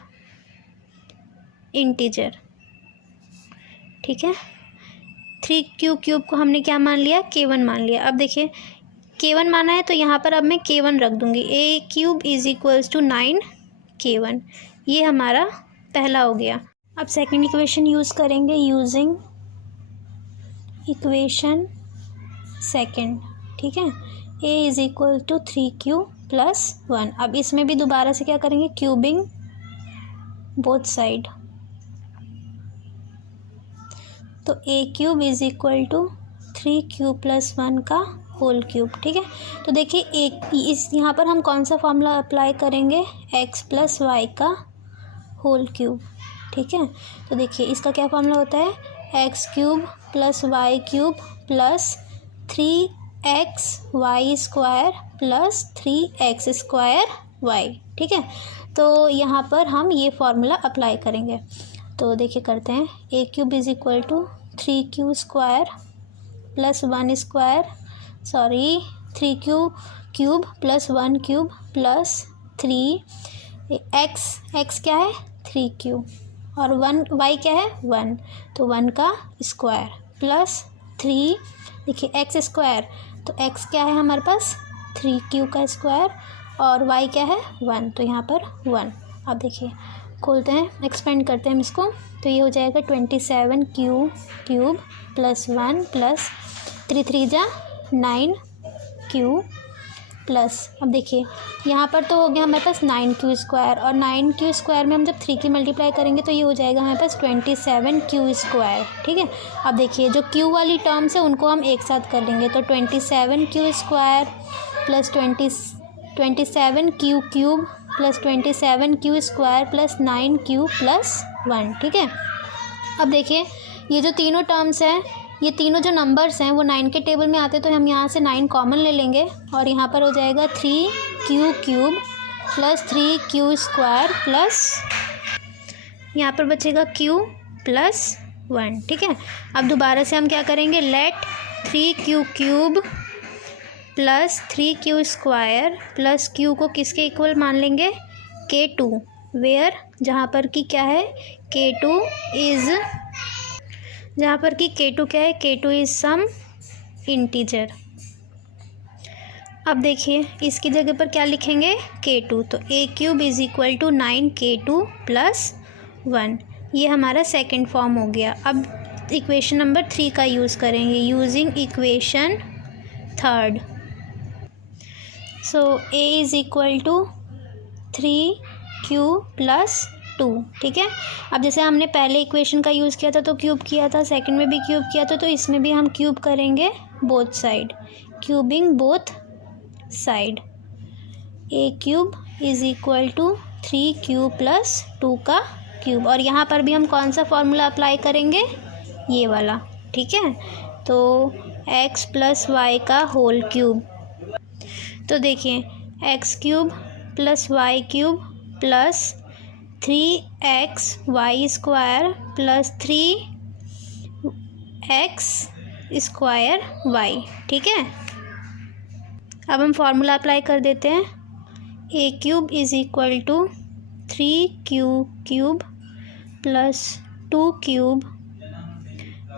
integer. ठीक है, 3 क्यूब को हमने क्या मान लिया, K1 मान लिया। अब देखिए K1 माना है तो यहाँ पर अब मैं K1 रख दूँगी, a cube is equals to 9 K1। ये हमारा पहला हो गया। अब सेकंड इक्वेशन यूज़ करेंगे, यूजिंग इक्वेशन सेकंड। ठीक है, a is equal to 3Q plus 1। अब इसमें भी दोबारा से क्या करेंगे, क्यूबिंग बोथ साइड। तो a cube is equal to 3Q plus 1 का होल क्यूब। ठीक है, तो देखिए एक इस यहाँ पर हम कौन सा फॉर्मूला अप्लाई करेंगे, x प्लस वाई का होल क्यूब। ठीक है, तो देखिए इसका क्या फॉर्मूला होता है, x cube plus Y cube plus 3x Y square plus 3x square Y. ठीक है, तो यहाँ पर हम ये फॉर्मूला अप्लाई करेंगे। तो देखिए करते हैं, a cube is equal to 3Q square plus 1 square 3Q cube plus 1 cube plus 3x क्या है 3Q और 1 y क्या है 1, तो 1 का स्क्वायर प्लस 3, देखिए x स्क्वायर, तो x क्या है हमारे पास 3Q का स्क्वायर और y क्या है 1, तो यहाँ पर 1। अब देखिए खोलते हैं, एक्सपेंड करते हैं हम इसको, तो ये हो जाएगा 27 क्यूब प्लस 1 प्लस 3 जा 9Q प्लस, अब देखिए यहाँ पर तो हो गया हमारे पास 9Q स्क्वायर, और 9Q स्क्वायर में हम जब 3 की मल्टीप्लाई करेंगे तो ये हो जाएगा हमारे पास 27Q स्क्वायर। ठीक है, अब देखिए जो Q वाली टर्म्स है उनको हम एक साथ कर लेंगे, तो 27Q square plus 27Q cube plus 27Q square plus 9Q plus 1। ठीक है, अब देखिए ये जो तीनों टर्म्स हैं, ये तीनों जो नंबर्स हैं वो 9 के टेबल में आते हैं, तो हम यहाँ से 9 कॉमन ले लेंगे और यहाँ पर हो जाएगा 3Q cube plus 3Q square plus यहाँ पर बचेगा Q प्लस 1। ठीक है, अब दोबारा से हम क्या करेंगे, let 3Q cube plus 3Q square plus Q को किसके इक्वल मान लेंगे, K2 वेयर जहाँ पर कि क्या है K2 इज़, जहाँ पर कि K2 क्या है, K2 इज़ सम इंटीजर। अब देखिए इसकी जगह पर क्या लिखेंगे K2, तो a cube is equal to 9K2 plus 1, ये हमारा सेकंड फॉर्म हो गया। अब इक्वेशन नंबर 3 का यूज़ करेंगे, using equation third. So A is equal to 3Q plus 2। ठीक है, अब जैसे हमने पहले इक्वेशन का यूज़ किया था तो क्यूब किया था, सेकंड में भी क्यूब किया था, तो इसमें भी हम क्यूब करेंगे both side, cubing both side. A cube is equal to 3Q plus 2 का क्यूब, और यहाँ पर भी हम कौन सा फॉर्मूला अप्लाई करेंगे, ये वाला। ठीक है, तो x प्लस वाई का होल क्यूब, तो देखिए x cube plus Y cube plus 3x Y square plus 3x square Y. ठीक है, अब हम फॉर्मूला अप्लाई कर देते हैं, a cube is equal to 3Q cube plus 2 cube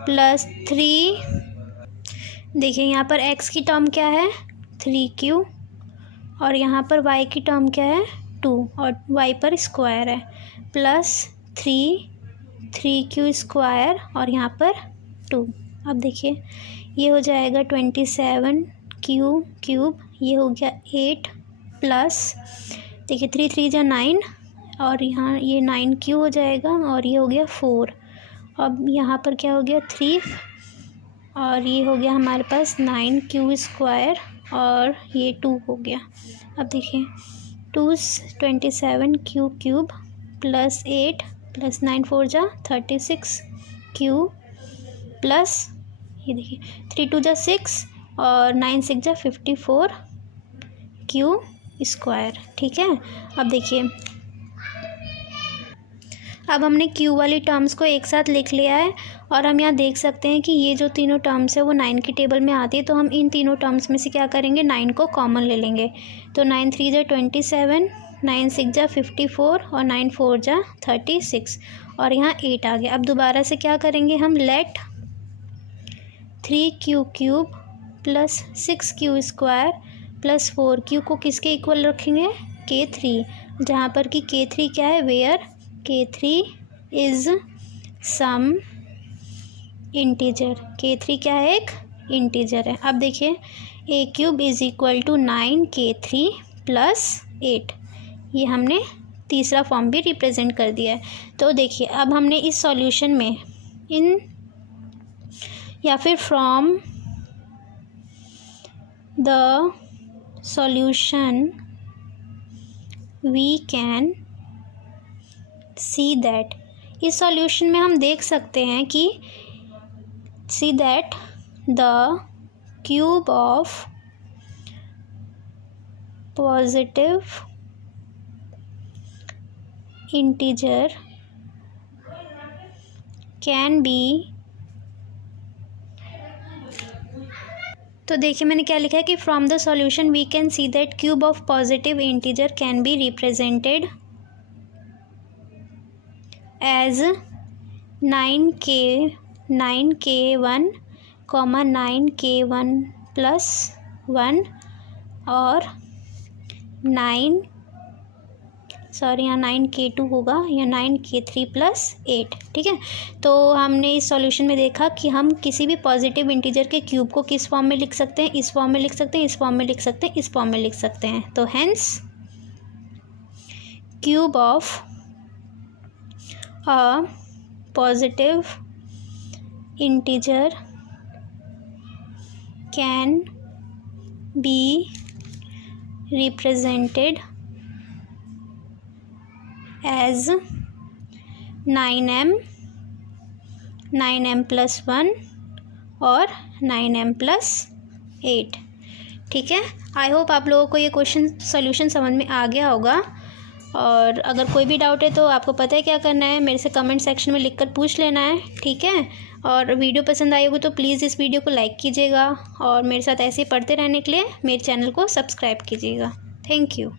plus 3, देखिए यहाँ पर x की टर्म क्या है 3Q और यहाँ पर y की टर्म क्या है 2 और y पर स्क्वायर है, प्लस 3Q स्क्वायर और यहाँ पर 2। अब देखिए ये हो जाएगा 27Q क्यूब, ये हो गया 8 प्लस, देखिए 3 3 जा 9, और यहाँ ये 9q हो जाएगा और ये हो गया 4। अब यहाँ पर क्या हो गया 3 और ये हो गया हमारे पास 9q² और ये 2 हो गया। अब देखिए 27q³ प्लस 8 प्लस 9 4 जा 36q प्लस ये देखिए 3 2 जा 6 और 9 6 जा 54q²। ठीक है। अब देखिए अब हमने q वाली टर्म्स को एक साथ लिख लिया है और हम यहाँ देख सकते हैं कि ये जो तीनों टर्म्स है वो 9 की टेबल में आती है। तो हम इन तीनों टर्म्स में से क्या करेंगे 9 को कॉमन ले लेंगे। तो 9 3 जा 27, 9 6 जा 54 और 9 4 जा 36 और यहाँ 8 आ गया। अब दोबारा से क्या करेंगे हम late 3q³ plus 6q² plus 4q को किसके इक्वल रखेंगे k3, जहाँ पर कि k3 क्या है where k3 is some integer. k3 क्या है एक इंटीजर है। अब देखिए a³ is equal to 9k3 plus 8। ये हमने तीसरा फॉर्म भी रिप्रेजेंट कर दिया है। तो देखिए अब हमने इस सॉल्यूशन में इन या फिर from the solution we can see that, इस सॉल्यूशन में हम देख सकते हैं कि see that the cube of positive integer can be. तो देखिए मैंने क्या लिखा है कि from the solution we can see that cube of positive integer can be represented as 9k1, 9k1 plus 1 और यहाँ 9k2 होगा या 9k3 प्लस 8। ठीक है। तो हमने इस सॉल्यूशन में देखा कि हम किसी भी पॉजिटिव इंटीजर के क्यूब को किस फॉर्म में लिख सकते हैं, इस फॉर्म में लिख सकते हैं, इस फॉर्म में लिख सकते हैं, इस फॉर्म में लिख सकते हैं। तो hence cube of a positive integer can be represented as 9m plus 1 और 9m प्लस 8। ठीक है। आई होप आप लोगों को ये क्वेश्चन सॉल्यूशन समझ में आ गया होगा। और अगर कोई भी डाउट है तो आपको पता है क्या करना है, मेरे से कमेंट सेक्शन में लिखकर पूछ लेना है। ठीक है। और वीडियो पसंद आई होगी तो प्लीज़ इस वीडियो को लाइक कीजिएगा और मेरे साथ ऐसे ही पढ़ते रहने के लिए मेरे चैनल को सब्सक्राइब कीजिएगा। Thank you.